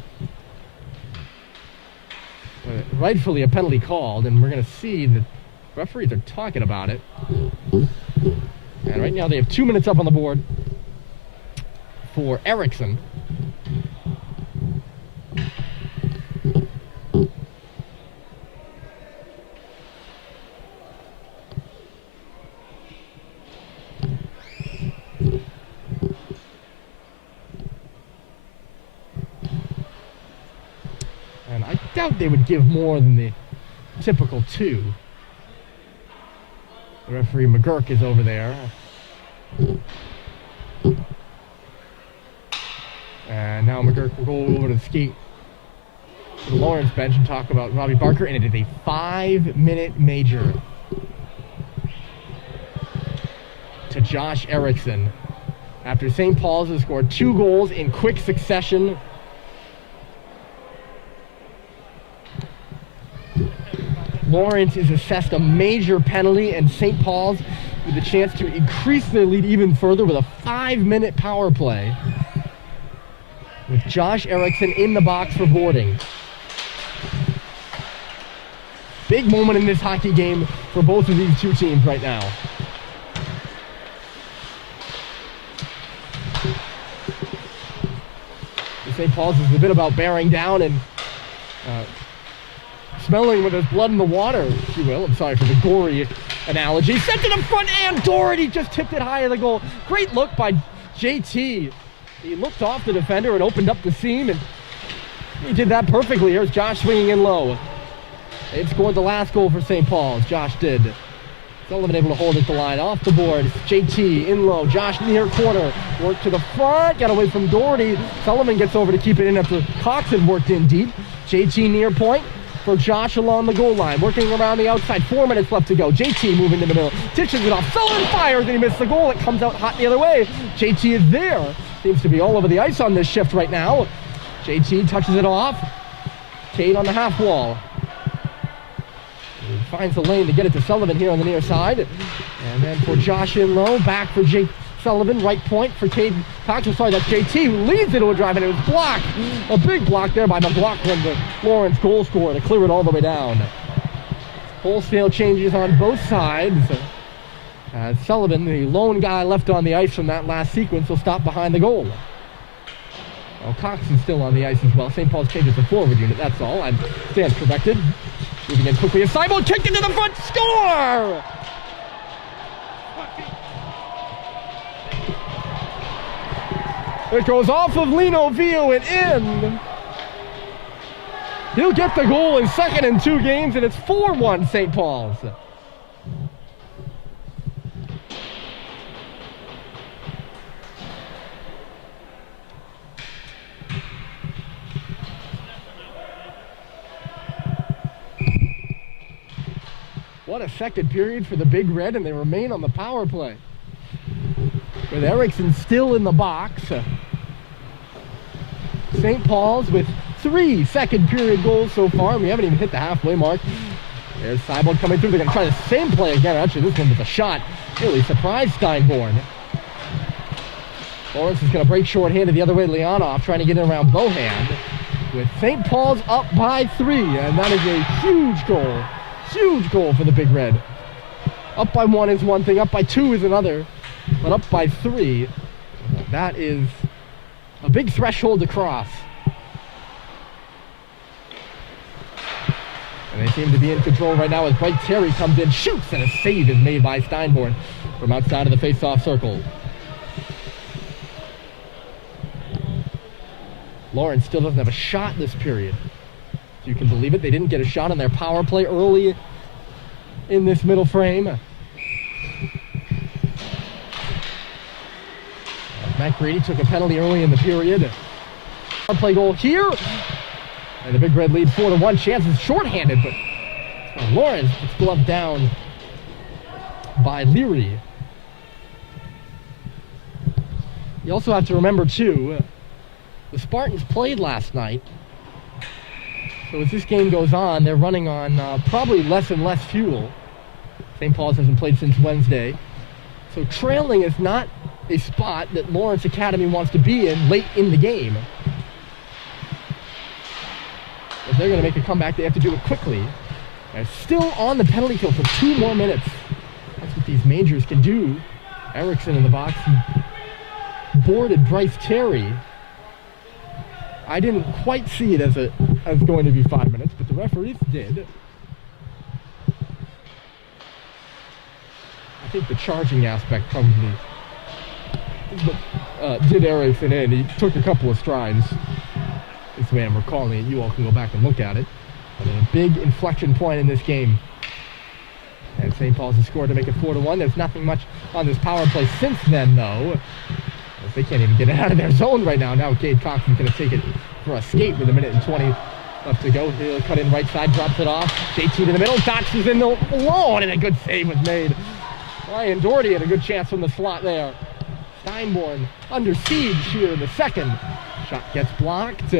Rightfully a penalty called, and we're going to see the referees are talking about it. And right now they have 2 minutes up on the board for Erickson. I doubt they would give more than the typical 2. The referee McGurk is over there. And now McGurk will go over to the skate to the Lawrence bench and talk about Robbie Barker, and it is a 5-minute major to Josh Erickson. After St. Paul's has scored 2 goals in quick succession. Lawrence is assessed a major penalty, and St. Paul's with a chance to increase their lead even further with a 5-minute power play with Josh Erickson in the box for boarding. Big moment in this hockey game for both of these 2 teams right now. St. Paul's is a bit about bearing down and smelling with his blood in the water, if you will. I'm sorry for the gory analogy. Sent to the front, and Doherty just tipped it high of the goal. Great look by JT. He looked off the defender and opened up the seam, and he did that perfectly. Here's Josh swinging in low. They've scored the last goal for St. Paul's. Josh did. Sullivan able to hold it the line off the board. JT in low. Josh near corner. Work to the front. Got away from Doherty. Sullivan gets over to keep it in after Cox had worked in deep. JT near point for Josh along the goal line. Working around the outside. 4 minutes left to go. JT moving to the middle. Dishes it off. Sullivan fires and he missed the goal. It comes out hot the other way. JT is there. Seems to be all over the ice on this shift right now. JT touches it off. Cade on the half wall. He finds the lane to get it to Sullivan here on the near side. And then for Josh in low, back for Jake Sullivan, right point for Cade Cox. Sorry, that's JT who leads into a drive, and it was blocked. A big block there by McLaughlin, the Lawrence goal scorer, to clear it all the way down. Wholesale changes on both sides. Sullivan, the lone guy left on the ice from that last sequence, will stop behind the goal. Well, Cox is still on the ice as well. St. Paul's changes the forward unit, that's all. I stand corrected. Moving in quickly, a Simon kicked into the front, score! It goes off of Lino Vio and in. He'll get the goal in second in 2 games, and it's 4-1 St. Paul's. What a second period for the Big Red, and they remain on the power play. With Erickson still in the box. St. Paul's with 3 second period goals so far, and we haven't even hit the halfway mark. There's Seibold coming through. They're going to try the same play again. Actually, this one with a shot really surprised Steinborn. Lawrence is going to break short-handed the other way. Leonov trying to get in around Bohan. With St. Paul's up by 3, and that is a huge goal. Huge goal for the Big Red. Up by 1 is one thing, up by 2 is another, but up by 3, that is a big threshold to cross. And they seem to be in control right now as Bright Terry comes in, shoots, and a save is made by Steinborn from outside of the face-off circle. Lawrence still doesn't have a shot this period. If you can believe it, they didn't get a shot on their power play early in this middle frame. Matt Grady took a penalty early in the period. Power play goal here. And the Big Red lead 4-1. Chances shorthanded, but Lawrence gets gloved down by Leary. You also have to remember, too, the Spartans played last night. So as this game goes on, they're running on probably less and less fuel. St. Paul's hasn't played since Wednesday. So trailing is not a spot that Lawrence Academy wants to be in late in the game. If they're going to make a comeback, they have to do it quickly. They're still on the penalty kill for 2 more minutes. That's what these majors can do. Erickson in the box. He boarded Bryce Terry. I didn't quite see it as going to be 5 minutes, but the referees did. I think the charging aspect probably did Erickson in. He took a couple of strides. This way I'm recalling it. You all can go back and look at it. But a big inflection point in this game. And St. Paul's has scored to make it 4-1. There's nothing much on this power play since then, though. They can't even get it out of their zone right now. Now Cade Cox is going to take it for a skate with 1:20 left to go. He'll cut in right side, drops it off. JT to the middle, Dox is in the alone, and a good save was made. Ryan Doherty had a good chance from the slot there. Steinborn under siege here in the second. Shot gets blocked.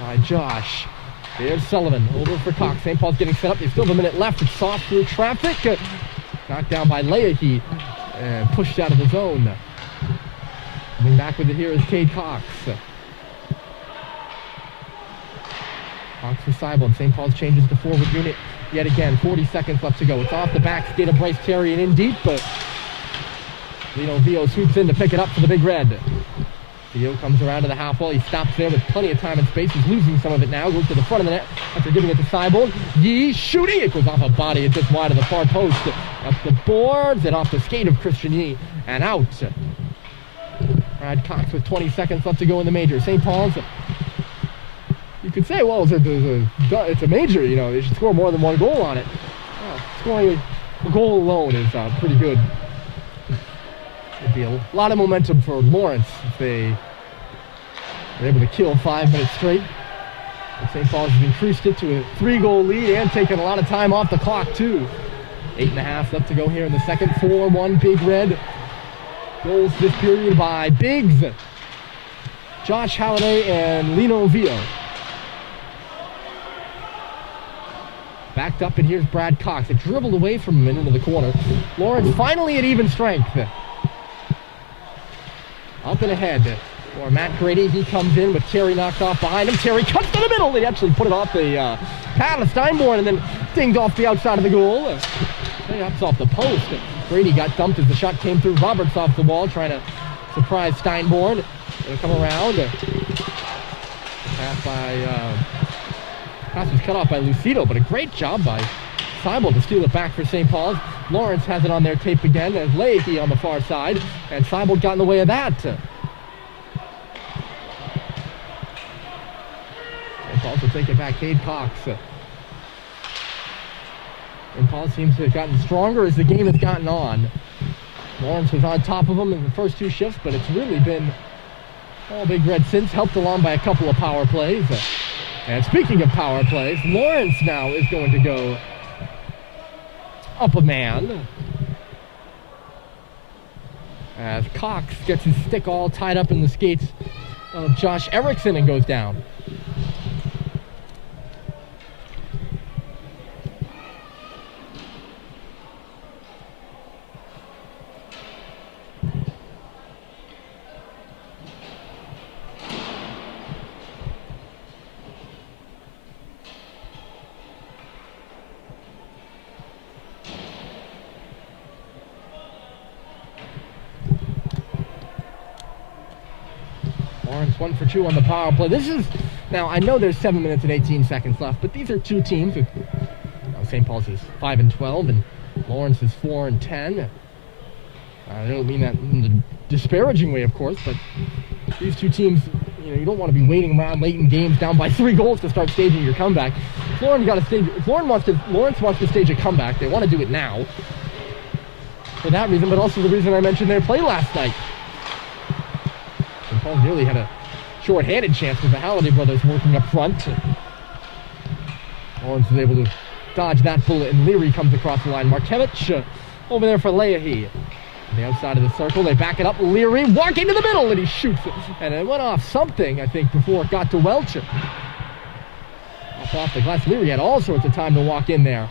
By Josh. There's Sullivan over for Cox. St. Paul's getting set up. There's still a minute left. It's soft through traffic. Knocked down by Leahy and pushed out of the zone. Coming back with it here is Cade Cox. Cox for Seibold. St. Paul's changes the forward unit yet again. 40 seconds left to go. It's off the back skate of Bryce Terry and in deep, but Lino Vio swoops in to pick it up for the Big Red. Vio comes around to the half wall. He stops there with plenty of time and space. He's losing some of it now. Goes to the front of the net after giving it to Seibold. Yee shooting. It goes off a body and just wide of the far post. Up the boards and off the skate of Christian Yee and out. Brad Cox with 20 seconds left to go in the major. St. Paul's, you could say, well, it's a major, you know, they should score more than 1 goal on it. Scoring a goal alone is pretty good. It'd be a lot of momentum for Lawrence if they were able to kill 5 minutes straight. But St. Paul's has increased it to a 3-goal lead and taken a lot of time off the clock, too. 8.5 left to go here in the second. 4-1 Big Red. Goals this period by Biggs, Josh Halliday, and Lino Vio. Backed up, and here's Brad Cox. It dribbled away from him into the corner. Lawrence finally at even strength. Up and ahead for Matt Grady. He comes in with Terry knocked off behind him. Terry cuts to the middle. They actually put it off the pad of Steinborn and then dinged off the outside of the goal. That's off the post. Grady got dumped as the shot came through. Roberts off the wall trying to surprise Steinborn. It'll come around. Pass was cut off by Lucido, but a great job by Seibold to steal it back for St. Paul's. Lawrence has it on their tape again. There's Leahy on the far side, and Seibold got in the way of that. St. Paul's will take it back. Cade Cox. St. Paul seems to have gotten stronger as the game has gotten on. Lawrence was on top of them in the first 2 shifts, but it's really been all Big Red since, helped along by a couple of power plays. And speaking of power plays, Lawrence now is going to go up a man. As Cox gets his stick all tied up in the skates of Josh Erickson and goes down. Lawrence 1 for 2 on the power play. This is, now I know there's 7 minutes and 18 seconds left, but these are two teams with, St. Paul's is 5 and 12 and Lawrence is 4 and 10. I don't mean that in a disparaging way, of course, but these two teams, you don't want to be waiting around late in games down by 3 goals to start staging your comeback. Lawrence wants to stage a comeback. They want to do it now. For that reason, but also the reason I mentioned their play last night. St. Paul nearly had a short-handed chance with the Halliday brothers working up front. Lawrence was able to dodge that bullet, and Leary comes across the line. Markevich over there for Leahy. On the outside of the circle, they back it up. Leary walking to the middle, and he shoots it. And it went off something, I think, before it got to Welch. Off the glass. Leary had all sorts of time to walk in there.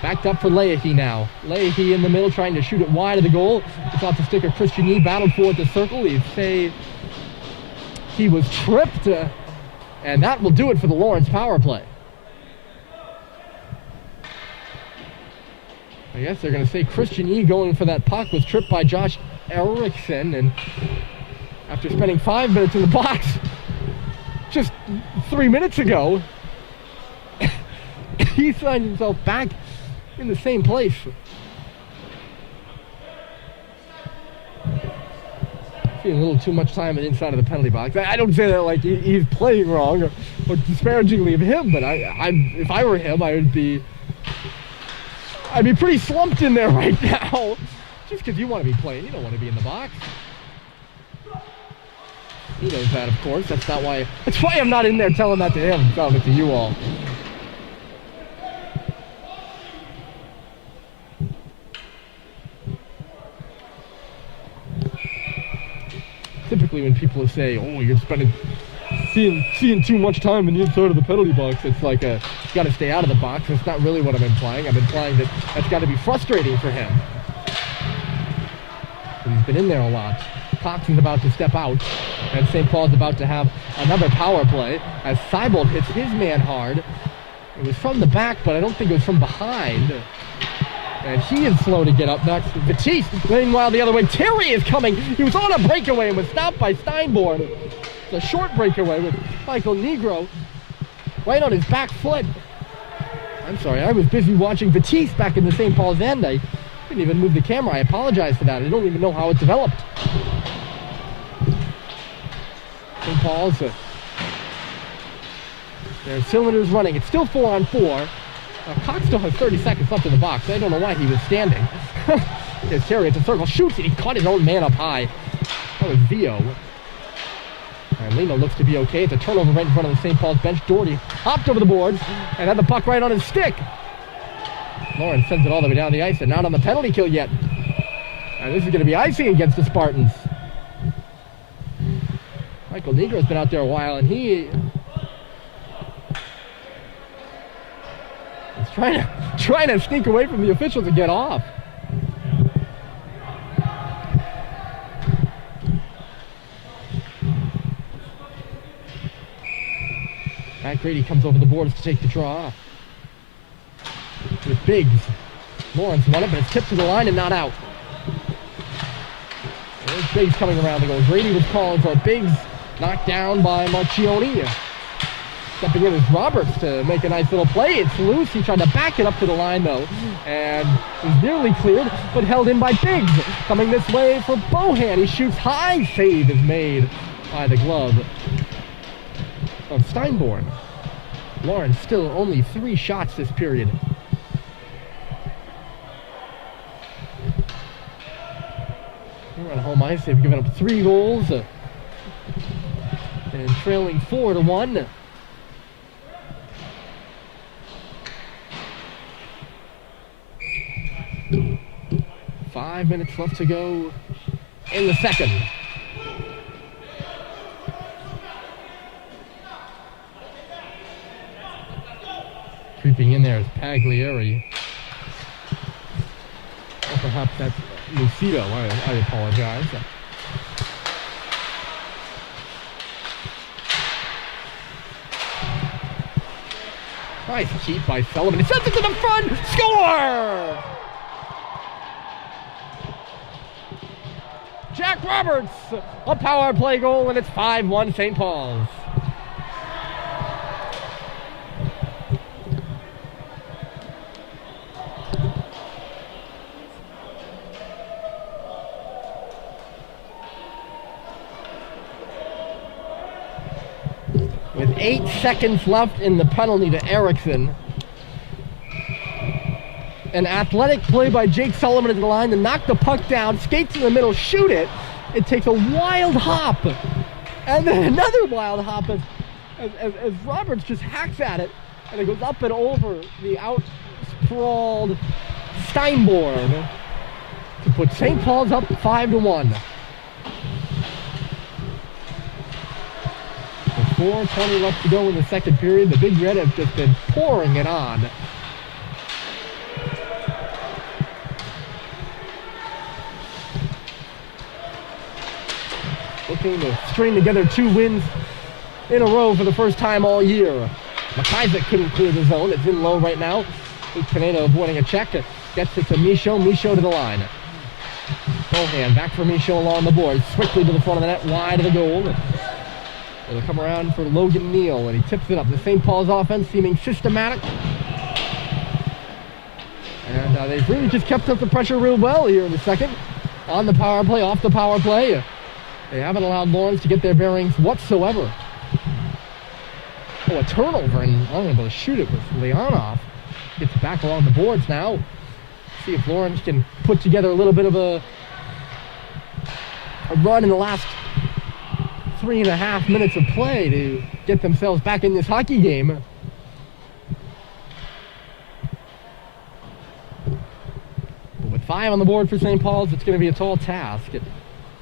Backed up for Leahy now. Leahy in the middle trying to shoot it wide of the goal. It's off the stick of Christian Yee. Battled for at the circle. He'd say he was tripped. And that will do it for the Lawrence power play. I guess they're going to say Christian Yee going for that puck was tripped by Josh Erickson. And after spending 5 minutes in the box just 3 minutes ago, he finds himself back in the same place. Seeing a little too much time inside of the penalty box. I don't say that like he's playing wrong or disparagingly of him, but if I were him, I'd be pretty slumped in there right now. Just because you want to be playing, you don't want to be in the box. He knows that, of course. That's why I'm not in there telling that to him. I'm telling it to you all. Typically when people say, oh, you're seeing too much time in the inside of the penalty box, it's like you got to stay out of the box. That's not really what I'm implying. I'm implying that that's got to be frustrating for him. He's been in there a lot. Cox is about to step out, and St. Paul's about to have another power play as Seibold hits his man hard. It was from the back, but I don't think it was from behind. And he is slow to get up next. Batiste, meanwhile, the other way. Terry is coming. He was on a breakaway and was stopped by Steinborn. It's a short breakaway with Michael Negro right on his back foot. I'm sorry, I was busy watching Batiste back in the St. Paul's end. I didn't even move the camera. I apologize for that. I don't even know how it developed. St. Paul's, their cylinders running. It's still 4-on-4. Cox still has 30 seconds left in the box. I don't know why he was standing. There's Terry at the circle, shoots it. He caught his own man up high. That was Vio. And Lino looks to be okay. It's a turnover right in front of the St. Paul's bench. Doherty hopped over the boards and had the puck right on his stick. Lawrence sends it all the way down the ice and not on the penalty kill yet. And this is going to be icing against the Spartans. Michael Negro's been out there a while, and he is trying to sneak away from the officials and get off. Matt Grady comes over the boards to take the draw. With Biggs. Lawrence won it, but it's tipped to the line and not out. There's Biggs coming around the goal. Grady was calling for Biggs, knocked down by Marchioni. Stepping in is Roberts to make a nice little play. It's loose. He tried to back it up to the line, though, and was nearly cleared, but held in by Biggs. Coming this way for Bohan. He shoots high. Save is made by the glove of Steinborn. Lawrence still only 3 shots this period. Here on home ice, they've given up 3 goals and trailing 4-1. 5 minutes left to go in the second. Creeping in there is Pagliari. Or perhaps that's Lucido. I apologize. Nice keep by Sullivan. He sends it to the front. Score! Jack Roberts, a power play goal, and it's 5-1 St. Paul's. With 8 seconds left in the penalty to Erickson. An athletic play by Jake Sullivan at the line to knock the puck down, skates in the middle, shoot it. It takes a wild hop. And then another wild hop as Roberts just hacks at it. And it goes up and over the out-sprawled Steinborn to put St. Paul's up 5-1. With 4:20 left to go in the second period, the Big Red have just been pouring it on. Looking to string together 2 wins in a row for the first time all year. McIsaac couldn't clear the zone. It's in low right now. Luke Pineda avoiding a check. Gets it to Michaud. Michaud to the line. Bohan back for Michaud along the boards. Quickly to the front of the net, wide of the goal. It'll come around for Logan Neal, and he tips it up. The St. Paul's offense seeming systematic. And they've really just kept up the pressure real well here in the second. On the power play, off the power play. They haven't allowed Lawrence to get their bearings whatsoever. Oh, a turnover, and unable to shoot it with Leonov. Gets back along the boards now. See if Lawrence can put together a little bit of a run in the last 3.5 minutes of play to get themselves back in this hockey game. But with 5 on the board for St. Paul's, it's going to be a tall task.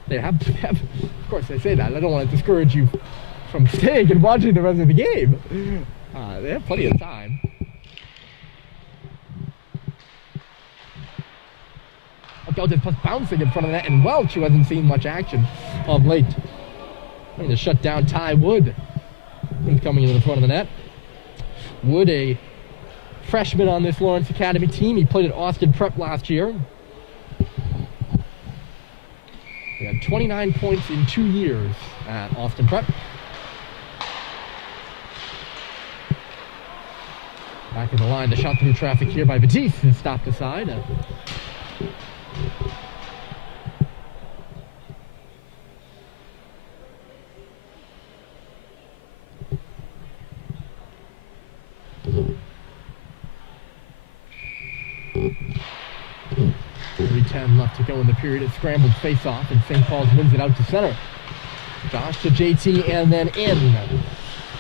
They have, of course I say that, I don't want to discourage you from staying and watching the rest of the game. They have plenty of time. Just bouncing in front of the net, and Welch, who hasn't seen much action of late, trying to shut down Ty Wood. He's coming into the front of the net. Wood, a freshman on this Lawrence Academy team. He played at Austin Prep last year. He had 29 points in 2 years at Austin Prep. Back in the line, the shot through traffic here by Batiste is stopped aside. .310 left to go in the period. It scrambled face-off, and St. Paul's wins it out to center. Josh to JT, and then in.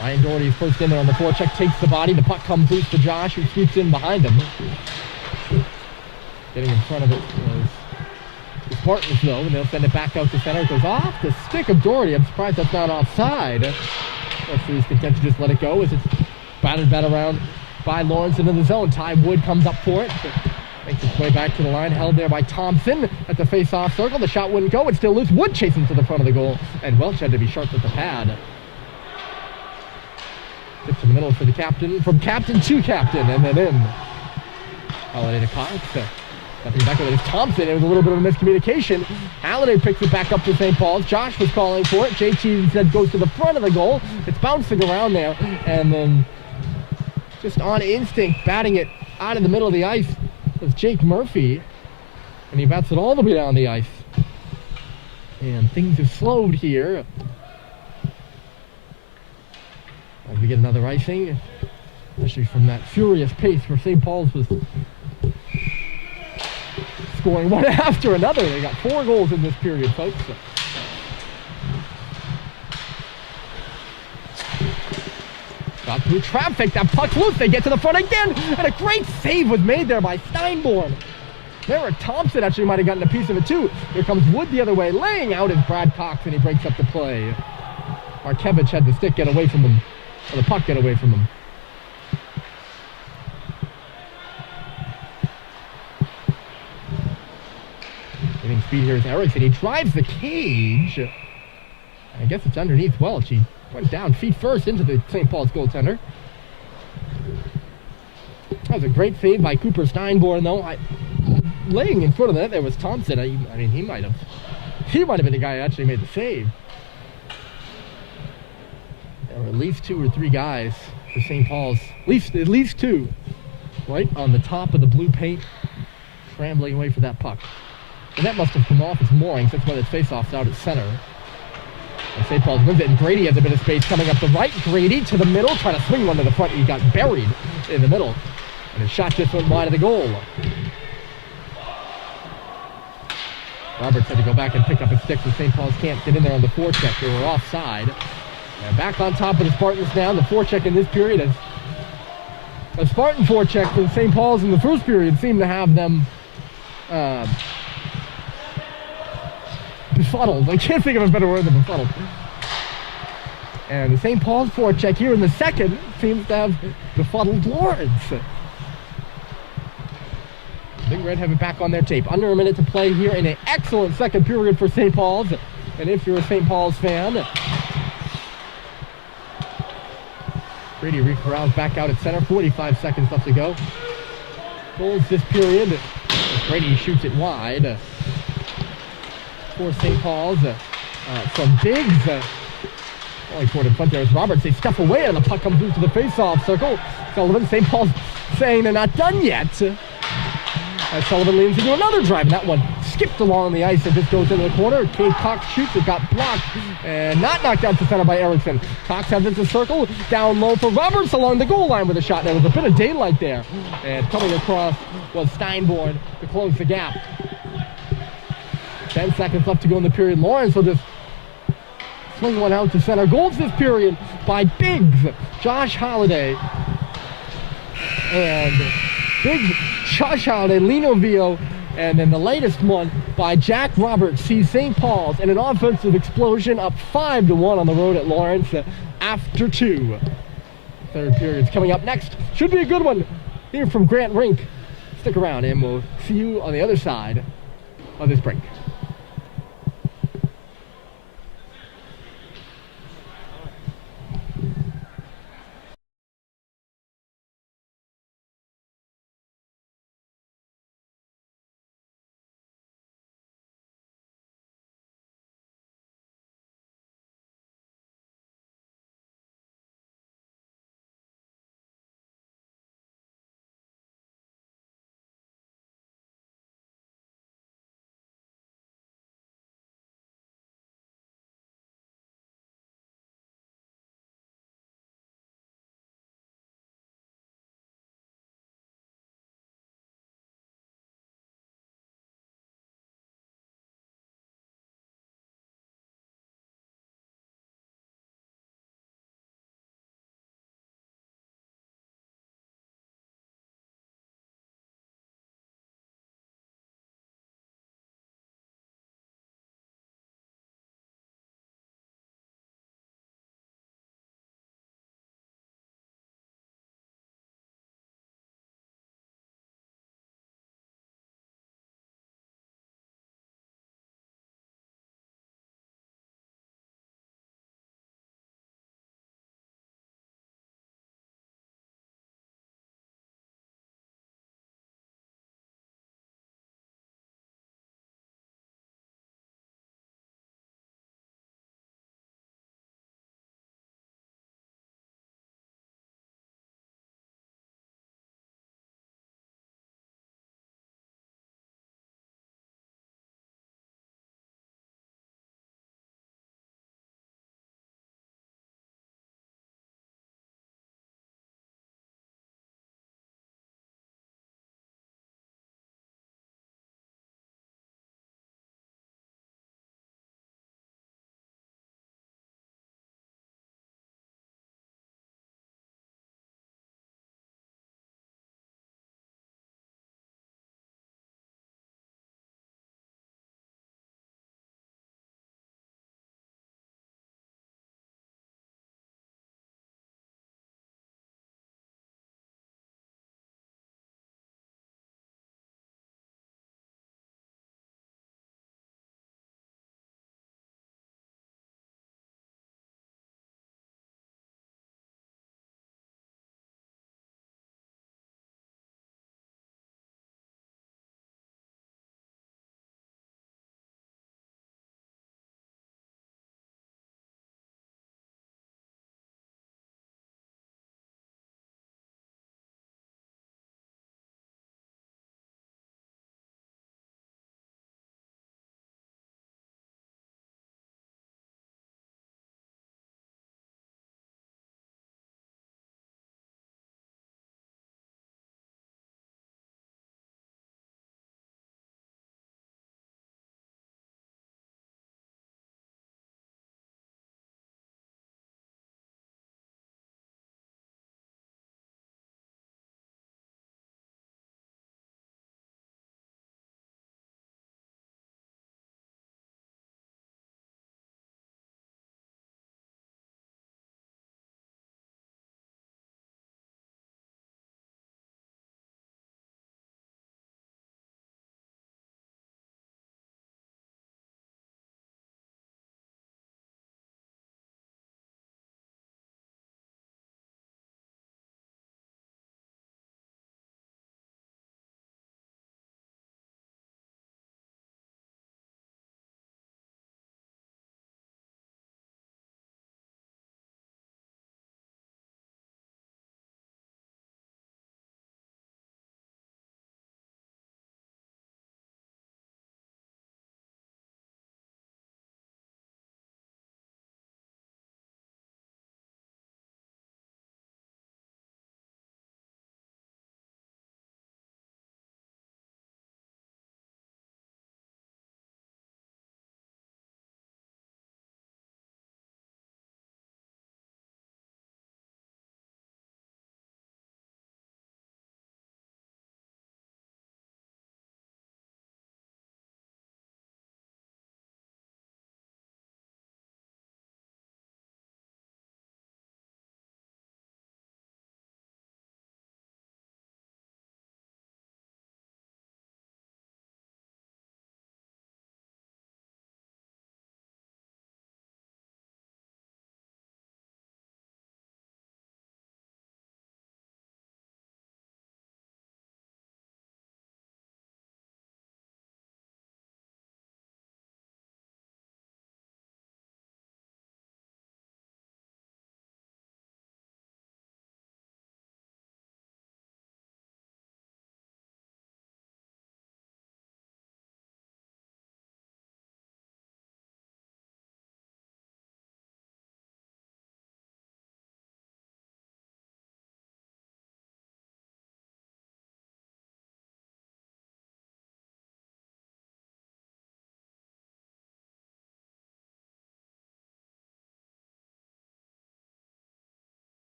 Ryan Doherty's first in there on the forecheck, takes the body. The puck comes loose to Josh, who sweeps in behind him. Getting in front of it was the Spartans, though, and they'll send it back out to center. It goes off the stick of Doherty. I'm surprised that's not offside. Referee's content to just let it go as it's batted around by Lawrence into the zone. Ty Wood comes up for it. Makes its way back to the line, held there by Thompson at the face-off circle. The shot wouldn't go, it's still loose. Wood chasing to the front of the goal, and Welch had to be sharp with the pad. Tips in the middle for the captain, from captain to captain, and then in. Halliday to Cox. Stepping back with it is Thompson. It was a little bit of a miscommunication. Halliday picks it back up to St. Paul's. Josh was calling for it. JT instead goes to the front of the goal. It's bouncing around there, and then just on instinct, batting it out of the middle of the ice was Jake Murphy, and he bats it all the way down the ice. And things have slowed here. As we get another icing, especially from that furious pace where St. Paul's was scoring one after another. They got 4 goals in this period, folks. Got through traffic, that puck's loose, they get to the front again, and a great save was made there by Steinborn. Eric Thompson actually might have gotten a piece of it too. Here comes Wood the other way, laying out is Brad Cox, and he breaks up the play. Markevich had the stick get away from him, or the puck get away from him. Getting speed here is Erickson. He drives the cage. I guess it's underneath Welch. He went down feet first into the St. Paul's goaltender. That was a great save by Cooper Steinborn, though. Laying in front of the net there was Thompson. I mean, he might have been the guy who actually made the save. There were at least 2 or 3 guys for St. Paul's. At least 2, right on the top of the blue paint, scrambling away for that puck. And that must have come off its moorings. That's why the faceoff's out at center. And St. Paul's wins it, and Grady has a bit of space coming up the right. Grady to the middle, trying to swing one to the front. He got buried in the middle, and his shot just went wide of the goal. Roberts had to go back and pick up his stick, so St. Paul's can't get in there on the forecheck. They were offside. And back on top of the Spartans now. The forecheck in this period is a Spartan forecheck for St. Paul's in the first period seemed to have them befuddled. I can't think of a better word than befuddled. And the St. Paul's forecheck here in the second seems to have befuddled Lawrence. Big Red have it back on their tape. Under a minute to play here in an excellent second period for St. Paul's. And if you're a St. Paul's fan, Brady corrals back out at center. 45 seconds left to go. Goals this period. Brady shoots it wide for St. Paul's from Biggs. Only forward in front there is Roberts. They step away and the puck comes into the face-off circle. Sullivan, St. Paul's saying they're not done yet. As Sullivan leans into another drive, and that one skipped along the ice and just goes into the corner. Cade Cox shoots, it got blocked and not knocked out to center by Erickson. Cox has it to circle, down low for Roberts along the goal line with a shot. There was a bit of daylight there, and coming across was Steinborn to close the gap. 10 seconds left to go in the period. Lawrence will just swing one out to center. Goals this period by Biggs, Josh Holliday, and Biggs, Josh Holliday, Lino Vio, and then the latest one by Jack Roberts sees St. Paul's in an offensive explosion up 5-1 on the road at Lawrence after 2. Third period's coming up next. Should be a good one here from Grant Rink. Stick around and we'll see you on the other side of this break.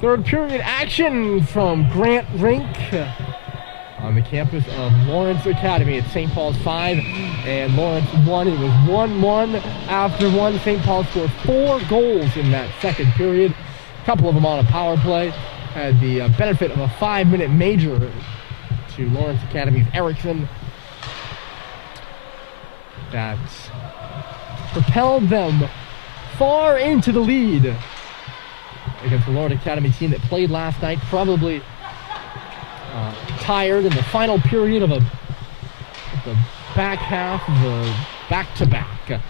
Third period action from Rink on the campus of Lawrence Academy. It's St. Paul's 5 and Lawrence 1. It was 1-1 after 1. St. Paul scored 4 goals in that second period. A couple of them on a power play. Had the benefit of a 5-minute major to Lawrence Academy's Erickson that propelled them far into the lead against the Lawrence Academy team that played last night, probably tired in the final period of the back half of the back-to-back.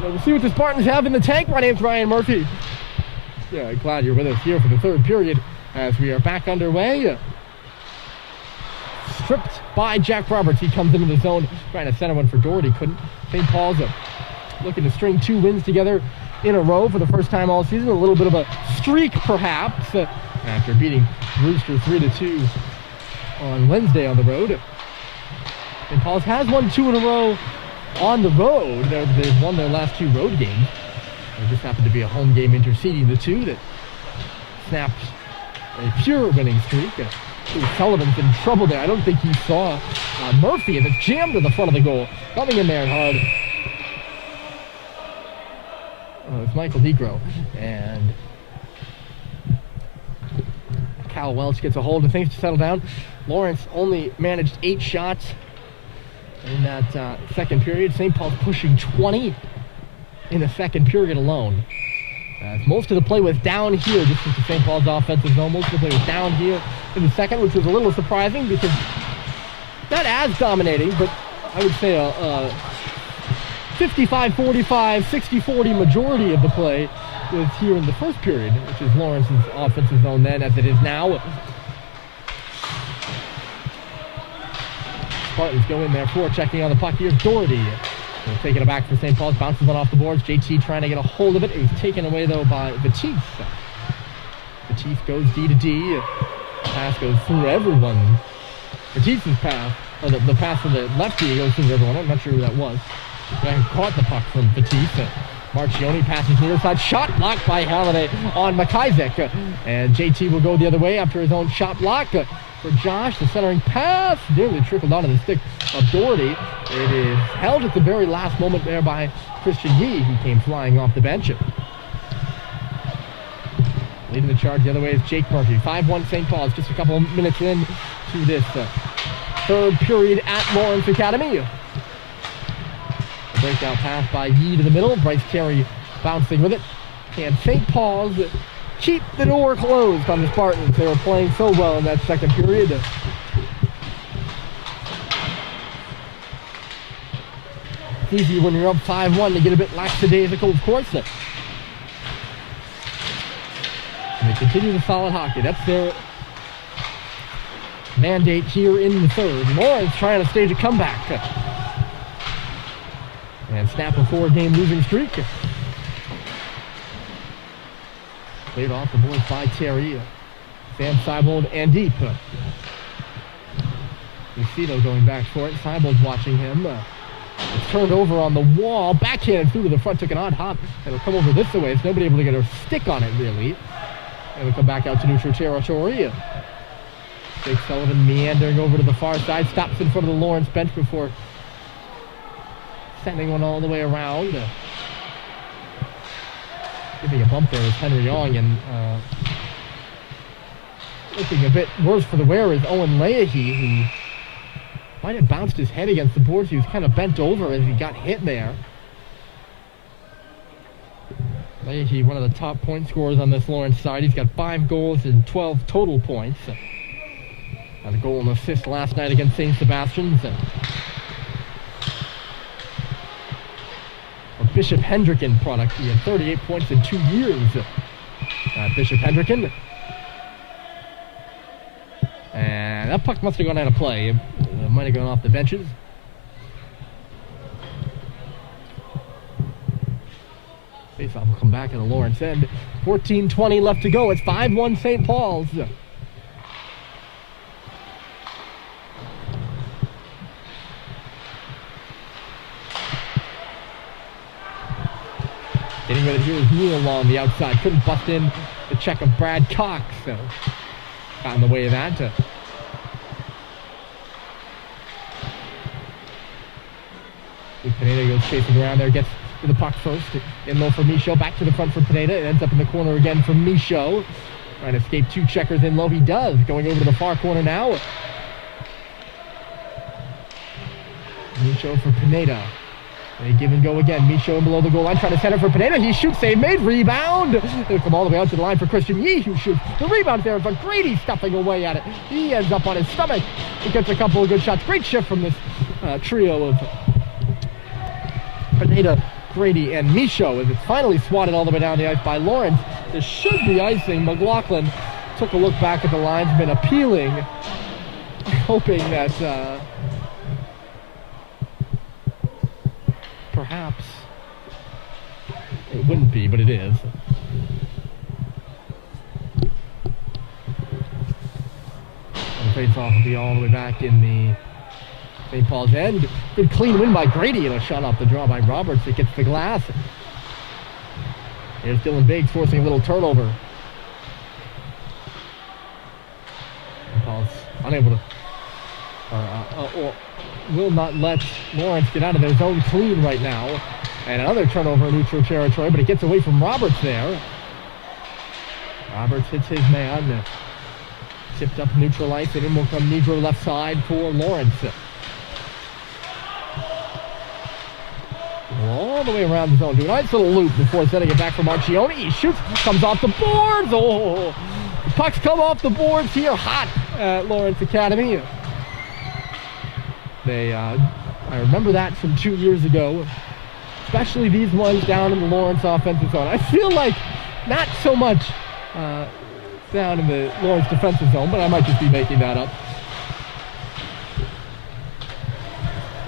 We'll see what the Spartans have in the tank. My name's Ryan Murphy. Yeah, glad you're with us here for the third period as we are back underway. Stripped by Jack Roberts. He comes into the zone trying to center one for Doherty. Couldn't. St. Paul's looking to string 2 wins together in a row for the first time all season. A little bit of a streak, perhaps, after beating Brewster 3-2 on Wednesday on the road. St. Paul's has won 2 in a row on the road. They've won their last 2 road games. There just happened to be a home game interceding the 2 that snapped a pure winning streak. Sullivan's in trouble there. I don't think he saw Murphy, and it's jammed to the front of the goal. Coming in there hard. It's Michael Negro, and Cal Welch gets a hold of things to settle down. Lawrence only managed 8 shots in that second period. St. Paul's pushing 20 in the second period alone. Most of the play was down here, just as the St. Paul's offensive zone. Most of the play was down here in the second, which was a little surprising because not as dominating, but I would say a 55-45, 60-40 majority of the play was here in the first period, which is Lawrence's offensive zone then, as it is now. Spartans go in there for checking on the puck. Here's Doherty. They'll take it back for St. Paul's. Bounces one off the boards. JT trying to get a hold of it. It was taken away, though, by Batiste. Batiste goes D to D. Pass goes through everyone. Batiste's pass, or the pass from the lefty goes through everyone. I'm not sure who that was. Guy who caught the puck from Batiste. Marchioni passes near side. Shot blocked by Halliday on McIsaac. And JT will go the other way after his own shot block. For Josh, the centering pass nearly trickled onto the stick of Doherty. It is held at the very last moment there by Christian Yee, who came flying off the bench. Leading the charge the other way is Jake Murphy. 5-1 St. Paul's, just a couple of minutes in to this third period at Lawrence Academy. A breakout pass by Yee to the middle. Bryce Terry bouncing with it. And St. Paul's keep the door closed on the Spartans. They were playing so well in that second period. It's easy when you're up 5-1 to get a bit lackadaisical, of course. And they continue the solid hockey. That's their mandate here in the third. Lawrence trying to stage a comeback and snap a 4-game losing streak. Played off the boards by Terry, Sam Seibold, and deep. Lucido going back for it. Seibold's watching him. It's turned over on the wall. Backhanded through to the front, took an odd hop. It'll come over this way. It's nobody able to get a stick on it, really. It'll come back out to neutral territory. Jake Sullivan meandering over to the far side. Stops in front of the Lawrence bench before sending one all the way around. Giving a bump there is Henry Young, and looking a bit worse for the wearer is Owen Leahy, who might have bounced his head against the boards. He was kind of bent over as he got hit there. Leahy, one of the top point scorers on this Lawrence side. He's got 5 goals and 12 total points. Had a goal and assist last night against St. Sebastian's. A Bishop Hendricken product. He had 38 points in 2 years. Bishop Hendricken. And that puck must have gone out of play. It might have gone off the benches. Faceoff will come back at the Lawrence end. 14:20 left to go. It's 5-1 St. Paul's. Getting rid of here is Neal on the outside. Couldn't bust in the check of Brad Cox. So got in the way of that. Pineda goes chasing around there, gets to the puck first. In low for Michaud, back to the front for Pineda. It ends up in the corner again for Michaud. Trying to escape two checkers in low. He does. Going over to the far corner now. Michaud for Pineda. They give and go again. Michaud below the goal line, trying to center for Pineda. He shoots, save made, rebound. It'll come all the way out to the line for Christian Yee, who shoots. The rebound there, but Grady stuffing away at it. He ends up on his stomach. He gets a couple of good shots. Great shift from this trio of Pineda, Grady, and Michaud as it's finally swatted all the way down the ice by Lawrence. This should be icing. McLaughlin took a look back at the linesman, appealing, hoping that perhaps it wouldn't be, but it is. And the face-off will be all the way back in the St. Paul's end. Good clean win by Grady, and a shot off the draw by Roberts that gets the glass. Here's Dylan Biggs forcing a little turnover. St. Paul's unable to, or will not let Lawrence get out of their zone clean right now. And another turnover in neutral territory, but it gets away from Roberts there. Roberts hits his man. Tipped up neutral ice, and in will come Negro left side for Lawrence. All the way around the zone. Do a nice little loop before sending it back for Marchione. He shoots, comes off the boards. Oh, the pucks come off the boards here hot at Lawrence Academy. I remember that from 2 years ago, especially these ones down in the Lawrence offensive zone. I feel like not so much down in the Lawrence defensive zone, but I might just be making that up.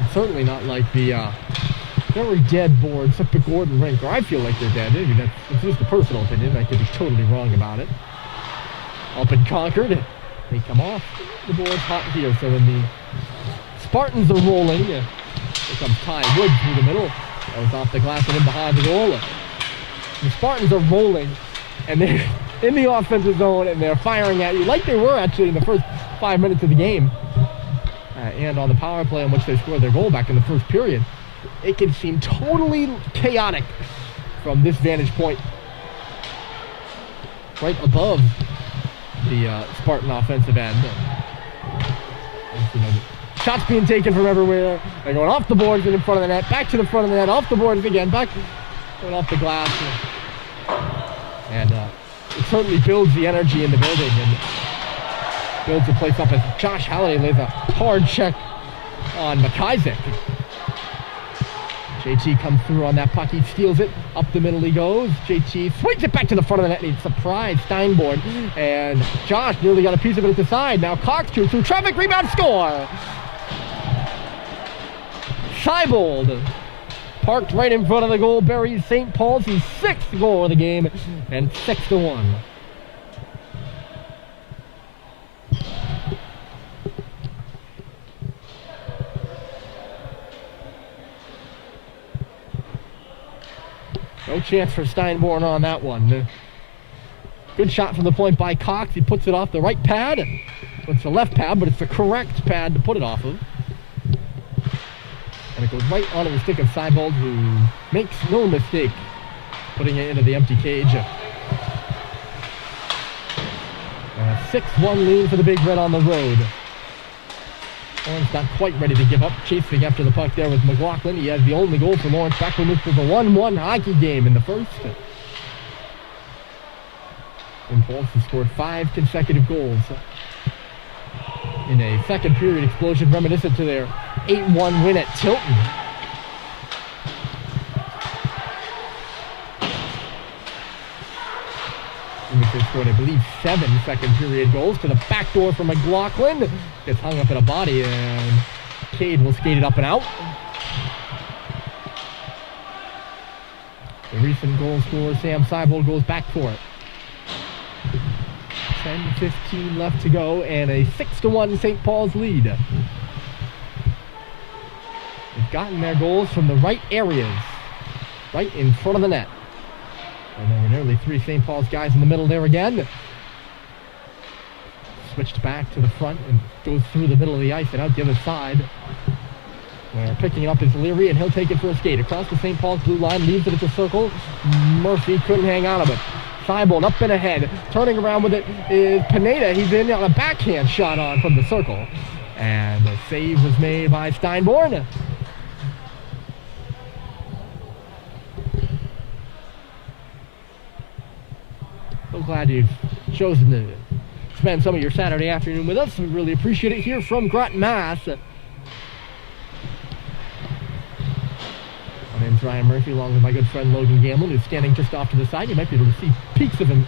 It's certainly not like the very dead boards up at Gordon Rink, or I feel like they're dead. Maybe that's just a personal opinion. I could be totally wrong about it. Up in Concord, they come off the boards hot here. So when the Spartans are rolling, here comes Ty Wood through the middle. Goes off the glass and in behind the goal. The Spartans are rolling, and they're in the offensive zone, and they're firing at you like they were actually in the first 5 minutes of the game. And on the power play on which they scored their goal back in the first period. It can seem totally chaotic from this vantage point right above the Spartan offensive end. Shots being taken from everywhere. They're going off the boards and in front of the net, back to the front of the net, off the boards again, back, going off the glass. And it certainly builds the energy in the building and builds the place up as Josh Halliday lays a hard check on McIsaac. JT comes through on that puck. He steals it. Up the middle he goes. JT swings it back to the front of the net. And he's surprised Steinborn. And Josh nearly got a piece of it at the side. Now Cox through traffic. Rebound score. Scheibold parked right in front of the goal. Buries St. Paul's. His sixth goal of the game. And 6-1. No chance for Steinborn on that one. Good shot from the point by Cox. He puts it off the right pad. It's the left pad, but it's the correct pad to put it off of. And it goes right onto the stick of Seibold, who makes no mistake putting it into the empty cage. 6-1 lead for the Big Red on the road. Lawrence not quite ready to give up. Chasing after the puck there with McLaughlin. He has the only goal for Lawrence back when this was a 1-1 hockey game in the first. Impulse has scored 5 consecutive goals in a second period explosion reminiscent to their 8-1 win at Tilton. They scored, I believe, 7 second period goals to the back door for McLaughlin. Gets hung up in a body, and Cade will skate it up and out. The recent goal scorer, Sam Seibold, goes back for it. 10-15 left to go, and a 6-1 St. Paul's lead. They've gotten their goals from the right areas, right in front of the net. And there were nearly 3 St. Paul's guys in the middle there again. Switched back to the front and goes through the middle of the ice and out the other side. Where picking it up is Leary, and he'll take it for a skate. Across the St. Paul's blue line, leaves it at the circle. Murphy couldn't hang on to it. Cybold up and ahead. Turning around with it is Pineda. He's in on a backhand shot on from the circle. And the save was made by Steinborn. So glad you've chosen to spend some of your Saturday afternoon with us. We really appreciate it here from Groton, Mass. My name's Ryan Murphy, along with my good friend Logan Gamlin, who's standing just off to the side. You might be able to see peeks of him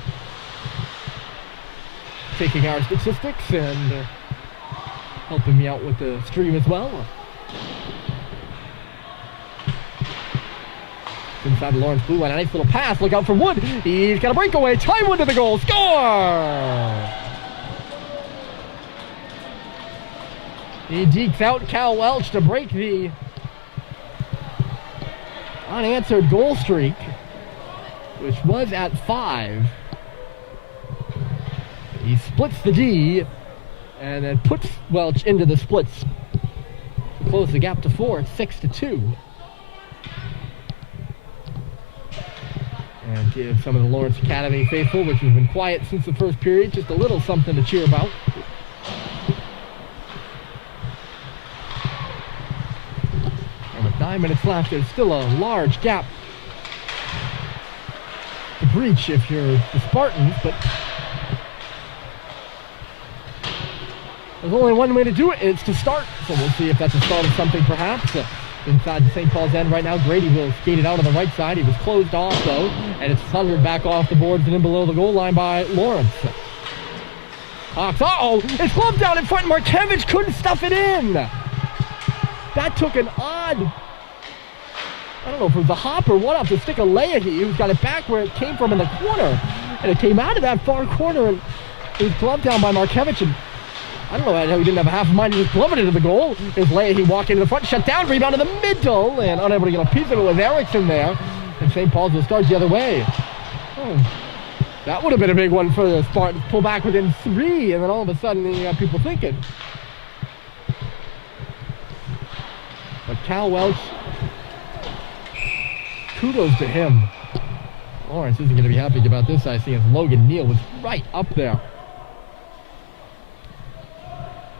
taking our statistics and helping me out with the stream as well. Inside the Lawrence blue line, a nice little pass. Look out for Wood. He's got a breakaway. Ty Wood to the goal. Score! He dekes out Cal Welch to break the unanswered goal streak, which was at 5. He splits the D and then puts Welch into the splits to close the gap to 4. It's 6-2. And give some of the Lawrence Academy faithful, which has been quiet since the first period, just a little something to cheer about. And with 9 minutes left, there's still a large gap to breach if you're the Spartans, but there's only one way to do it, and it's to start. So we'll see if that's a start of something, perhaps. Inside the St. Paul's end right now, Grady will skate it out on the right side. He was closed off, though, and it's thundered back off the boards and in below the goal line by Lawrence. Hawks, uh-oh! It's gloved down in front. Markevich couldn't stuff it in. That took an odd, I don't know if it was a hop or what, off the stick of Leahy, who's got it back where it came from in the corner. And it came out of that far corner, and it was gloved down by Markevich. And I don't know how he didn't have a half a mind to just glove it into the goal. There's Leahy walking to the front, shut down, rebound to the middle, and unable to get a piece of it with Erickson there. And St. Paul's will start the other way. Oh, that would have been a big one for the Spartans. Pull back within 3, and then all of a sudden you got people thinking. But Cal Welch, kudos to him. Lawrence isn't going to be happy about this, I see, as Logan Neal was right up there.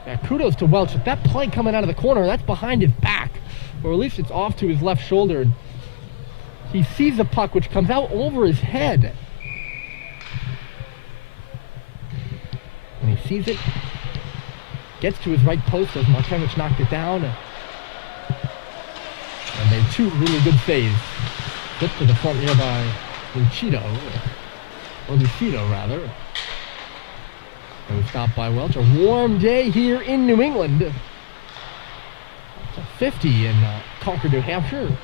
Yeah, kudos to Welch. With that play coming out of the corner, that's behind his back, or at least it's off to his left shoulder. He sees the puck, which comes out over his head. And he sees it, gets to his right post as Markevich knocked it down, and made 2 really good saves. Flipped to the front here by Lucido rather. It was stopped by Welch. A warm day here in New England. It's a 50 in Concord, New Hampshire.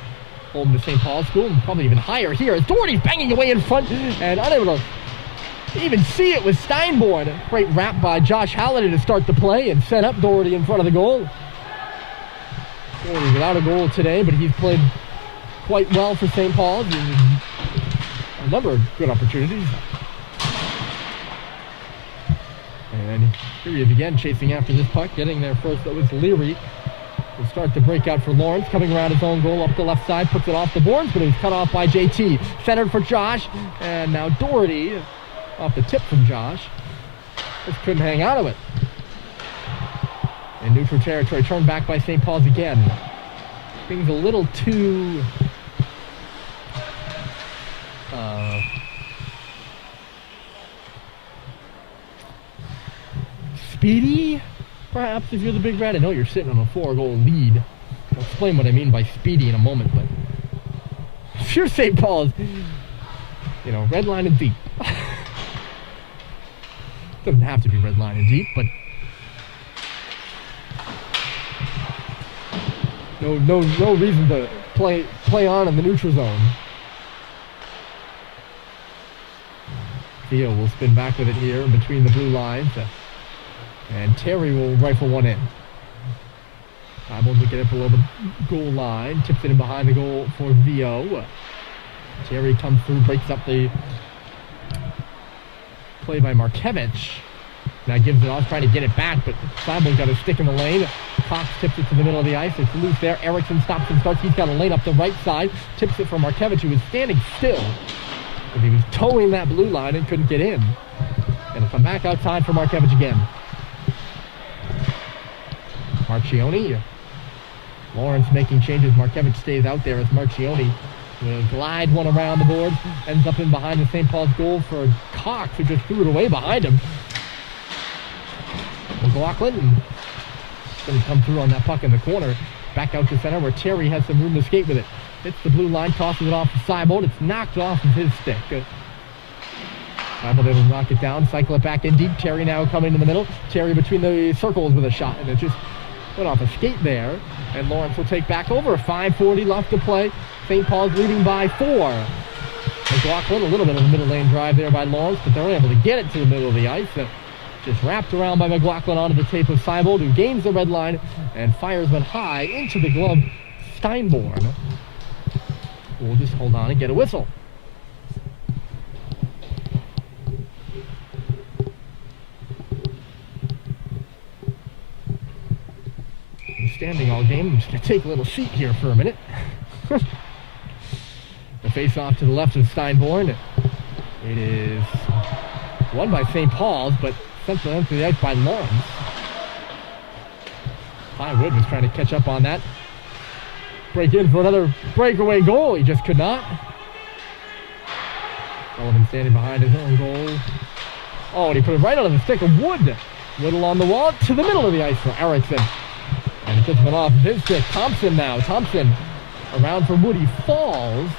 Home to St. Paul's School, and probably even higher here. As Doherty's banging away in front and unable to even see it with Steinborn. Great wrap by Josh Halliday to start the play and set up Doherty in front of the goal. Doherty without a goal today, but he's played quite well for St. Paul's. A number of good opportunities. And here he is again, chasing after this puck, getting there first. That was Leary. Will start the breakout for Lawrence, coming around his own goal up the left side, puts it off the boards, but he's cut off by JT. Centered for Josh, and now Doherty off the tip from Josh. Just couldn't hang out of it. In neutral territory, turned back by St. Paul's again. Things a little too speedy, perhaps, if you're the Big Red. I know you're sitting on a 4-goal lead. I'll explain what I mean by speedy in a moment, but if you're St. Paul's, you know, red line and deep. Doesn't have to be red line and deep, but no reason to play on in the neutral zone. Theo will spin back with it here in between the blue lines. And Terry will rifle one in. Cybold will get it below the goal line. Tips it in behind the goal for Vio. Terry comes through, breaks up the play by Markevich. Now gives it off, trying to get it back, but Seibold got a stick in the lane. Cox tips it to the middle of the ice. It's loose there. Erickson stops and starts. He's got a lane up the right side. Tips it for Markevich, who was standing still. But he was towing that blue line and couldn't get in. And come back outside for Markevich again. Marchioni. Lawrence making changes. Markevich stays out there as Marchioni will glide one around the board. Ends up in behind the St. Paul's goal for Cox, who just threw it away behind him. McLaughlin going to come through on that puck in the corner. Back out to center where Terry has some room to skate with it. Hits the blue line, tosses it off to Seibold. It's knocked off of his stick. Seibold able to knock it down, cycle it back in deep. Terry now coming in the middle. Terry between the circles with a shot, and it just went off a skate there. And Lawrence will take back over. 5:40 left to play. St. Paul's leading by 4. McLaughlin, a little bit of a middle lane drive there by Lawrence, but they're able to get it to the middle of the ice. Just wrapped around by McLaughlin onto the tape of Seibold, who gains the red line and fires one high into the glove. Steinborn will just hold on and get a whistle. I'm standing all game. I'm just going to take a little seat here for a minute. The face-off to the left of Steinborn. It is won by St. Paul's, but sent to the ice by Lawrence. Ty Wood was trying to catch up on that. Break in for another breakaway goal. He just could not. Sullivan standing behind his own goal. Oh, and he put it right on the stick of Wood. Wood along the wall to the middle of the ice for Erickson. And it just went off his stick. Thompson now. Thompson around for Wood. He falls.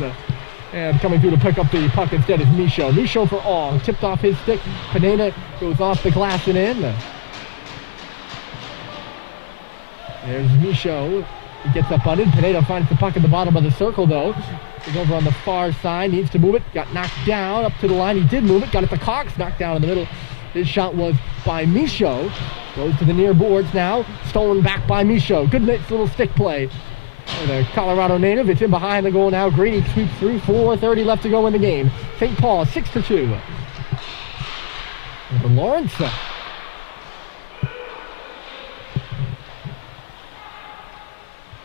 And coming through to pick up the puck instead is Michaud. Michaud for Ong. Tipped off his stick. Pineda goes off the glass and in. There's Michaud. He gets up on it. Pineda finds the puck in the bottom of the circle, though. He's over on the far side. Needs to move it. Got knocked down up to the line. He did move it. Got it to Cox. Knocked down in the middle. His shot was by Michaud. Goes to the near boards now. Stolen back by Michaud. Good little stick play. The Colorado native, it's in behind the goal now. Grady sweeps through. 4:30 left to go in the game. St. Paul 6-2. For Lawrence.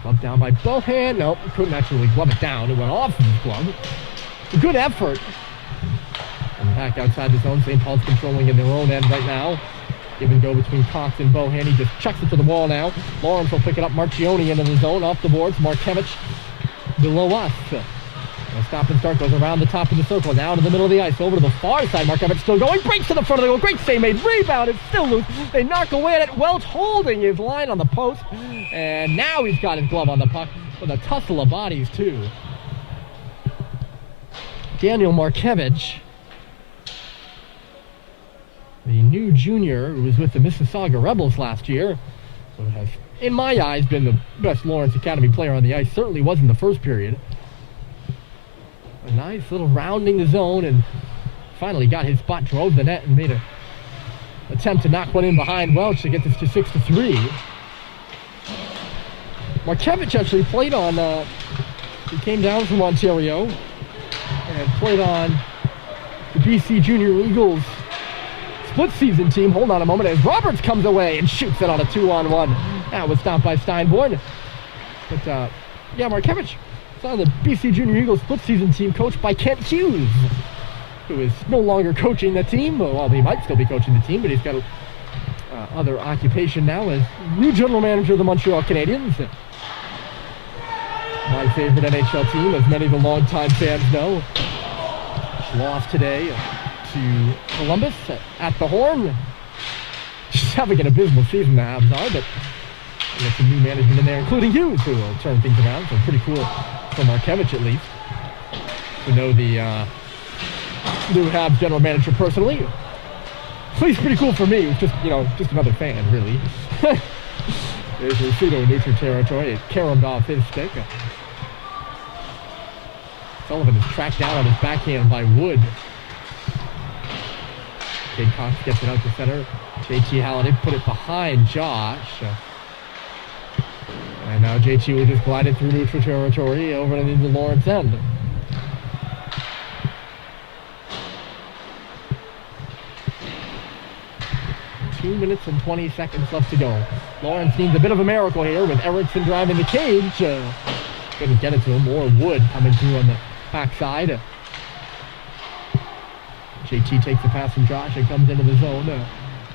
Glove down by Bohan. Nope, couldn't actually glove it down. It went off of his glove. A good effort. And back outside the zone. St. Paul's controlling in their own end right now. Give and go between Cox and Bohan. He just chucks it to the wall now. Lawrence will pick it up. Marchioni into the zone, off the boards. Markevich below us. A stop and start goes around the top of the circle. Now to the middle of the ice. Over to the far side. Markevich still going. Breaks to the front of the goal. Great save made. Rebound. It's still loose. They knock away at it. Welch holding his line on the post. And now he's got his glove on the puck with a tussle of bodies too. Daniel Markevich, the new junior who was with the Mississauga Rebels last year, who has, in my eyes, been the best Lawrence Academy player on the ice. Certainly was in the first period. A nice little rounding the zone, and finally got his spot, drove the net, and made an attempt to knock one in behind Welch to get this to 6-3. Markevich actually played on, he came down from Ontario and played on the BC Junior Eagles split season team. Hold on a moment as Roberts comes away and shoots it on a 2-on-1. That was stopped by Steinborn. But yeah, Markevich is on the BC Junior Eagles split season team, coached by Kent Hughes, who is no longer coaching the team. Well, he might still be coaching the team, but he's got other occupation now as new general manager of the Montreal Canadiens. My favorite NHL team, as many of the longtime fans know. Lost today to Columbus at the Horn. Just having an abysmal season, the Habs are, but we got some new management in there, including Hughes, who will turn things around. So pretty cool for Markevich, at least, to know the new Habs general manager personally. At least pretty cool for me. It was just, just another fan, really. There's Rosito in neutral territory. It caromed off his stick. Sullivan is tracked down on his backhand by Wood. Jake Cox gets it out to center. JT Halliday put it behind Josh. And now JT will just glide it through neutral territory over into the Lawrence end. 2 minutes and 20 seconds left to go. Lawrence needs a bit of a miracle here with Erickson driving the cage. Couldn't get it to him. More Wood coming through on the backside. JT takes the pass from Josh and comes into the zone.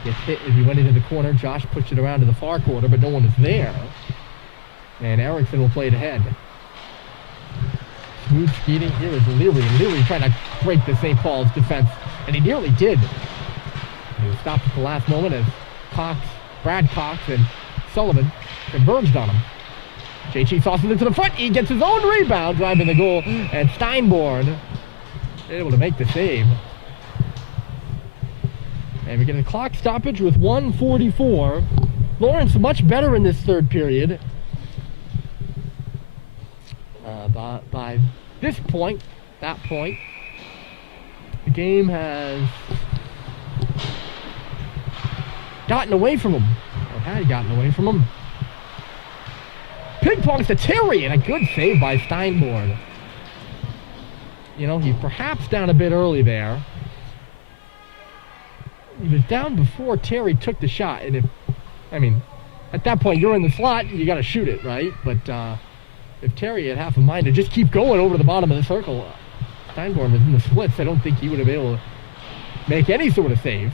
Gets hit as he went into the corner. Josh pushed it around to the far corner, but no one is there. And Erickson will play it ahead. Smooth skating here is Leary. Leary trying to break the St. Paul's defense, and he nearly did. He was stopped at the last moment as Brad Cox and Sullivan converged on him. JT tosses it to the front. He gets his own rebound, driving the goal, and Steinborn able to make the save. And we get a clock stoppage with 1:44. Lawrence much better in this third period. By this point, that point, the game has gotten away from him. Or had gotten away from him. Ping pongs to Terry, and a good save by Steinborn. You know, he's perhaps down a bit early there. He was down before Terry took the shot, and at that point, you're in the slot, you got to shoot it, right? But if Terry had half a mind to just keep going over the bottom of the circle, Steinborn was in the splits. I don't think he would have been able to make any sort of save.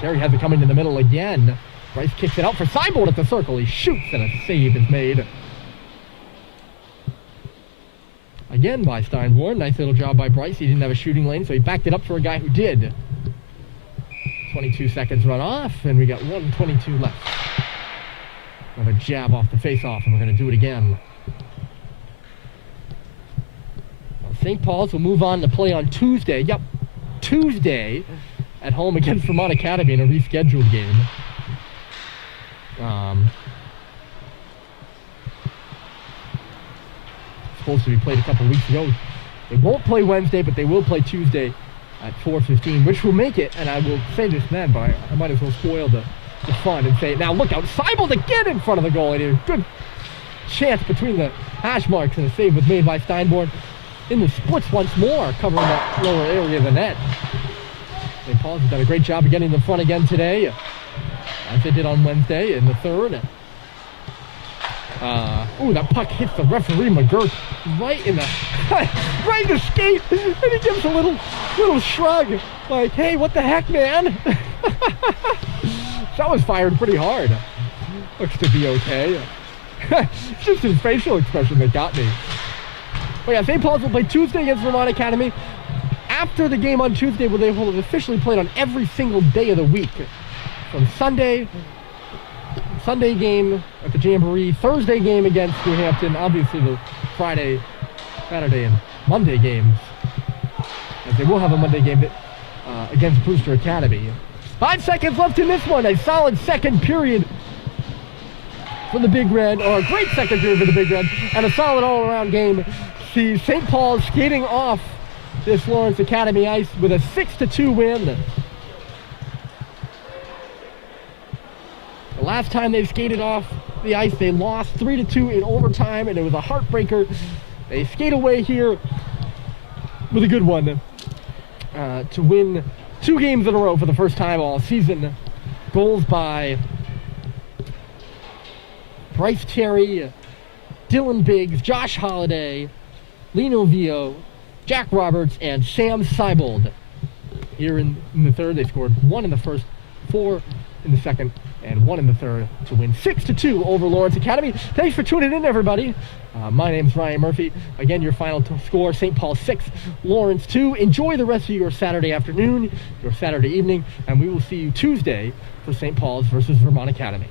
Terry has it coming in the middle again. Bryce kicks it out for Steinborn at the circle. He shoots, and a save is made. Again by Steinborn. Nice little job by Bryce. He didn't have a shooting lane, so he backed it up for a guy who did. 22 seconds run off, and we got 1:22 left. Another jab off the face-off, and we're going to do it again. St. Paul's will move on to play on Tuesday. Yep, Tuesday at home against Vermont Academy in a rescheduled game. Supposed to be played a couple weeks ago. They won't play Wednesday, but they will play Tuesday at 4:15, which will make it, and I will say this then, but I might as well spoil the fun and say, now look out, Seibel again in front of the goal, and a good chance between the hash marks, and a save was made by Steinborn in the splits once more, covering that lower area of the net. St. Paul's has done a great job of getting in the front again today, as they did on Wednesday in the third. That puck hits the referee McGurk right in the right in the skate, and he gives a little shrug, like, hey, what the heck, man? That was fired pretty hard. Looks to be okay. It's just his facial expression that got me. But yeah, St. Paul's will play Tuesday against Vermont Academy. After the game on Tuesday, they will have officially played on every single day of the week. From Sunday game at the Jamboree, Thursday game against New Hampton, obviously the Friday, Saturday, and Monday games, as they will have a Monday game against Brewster Academy. 5 seconds left in this one. A solid second period for the Big Red, or a great second period for the Big Red, and a solid all-around game. See St. Paul's skating off this Lawrence Academy ice with a 6-2 win. The last time they skated off the ice, they lost 3-2 in overtime, and it was a heartbreaker. They skate away here with a good one to win 2 games in a row for the first time all season. Goals by Bryce Terry, Dylan Biggs, Josh Holliday, Lino Vio, Jack Roberts, and Sam Seibold. Here in the third, they scored 1 in the first, 4 in the second, and 1 in the third to win 6-2 over Lawrence Academy. Thanks for tuning in, everybody. My name's Ryan Murphy. Again, your final score, St. Paul 6, Lawrence 2. Enjoy the rest of your Saturday afternoon, your Saturday evening, and we will see you Tuesday for St. Paul's versus Vermont Academy.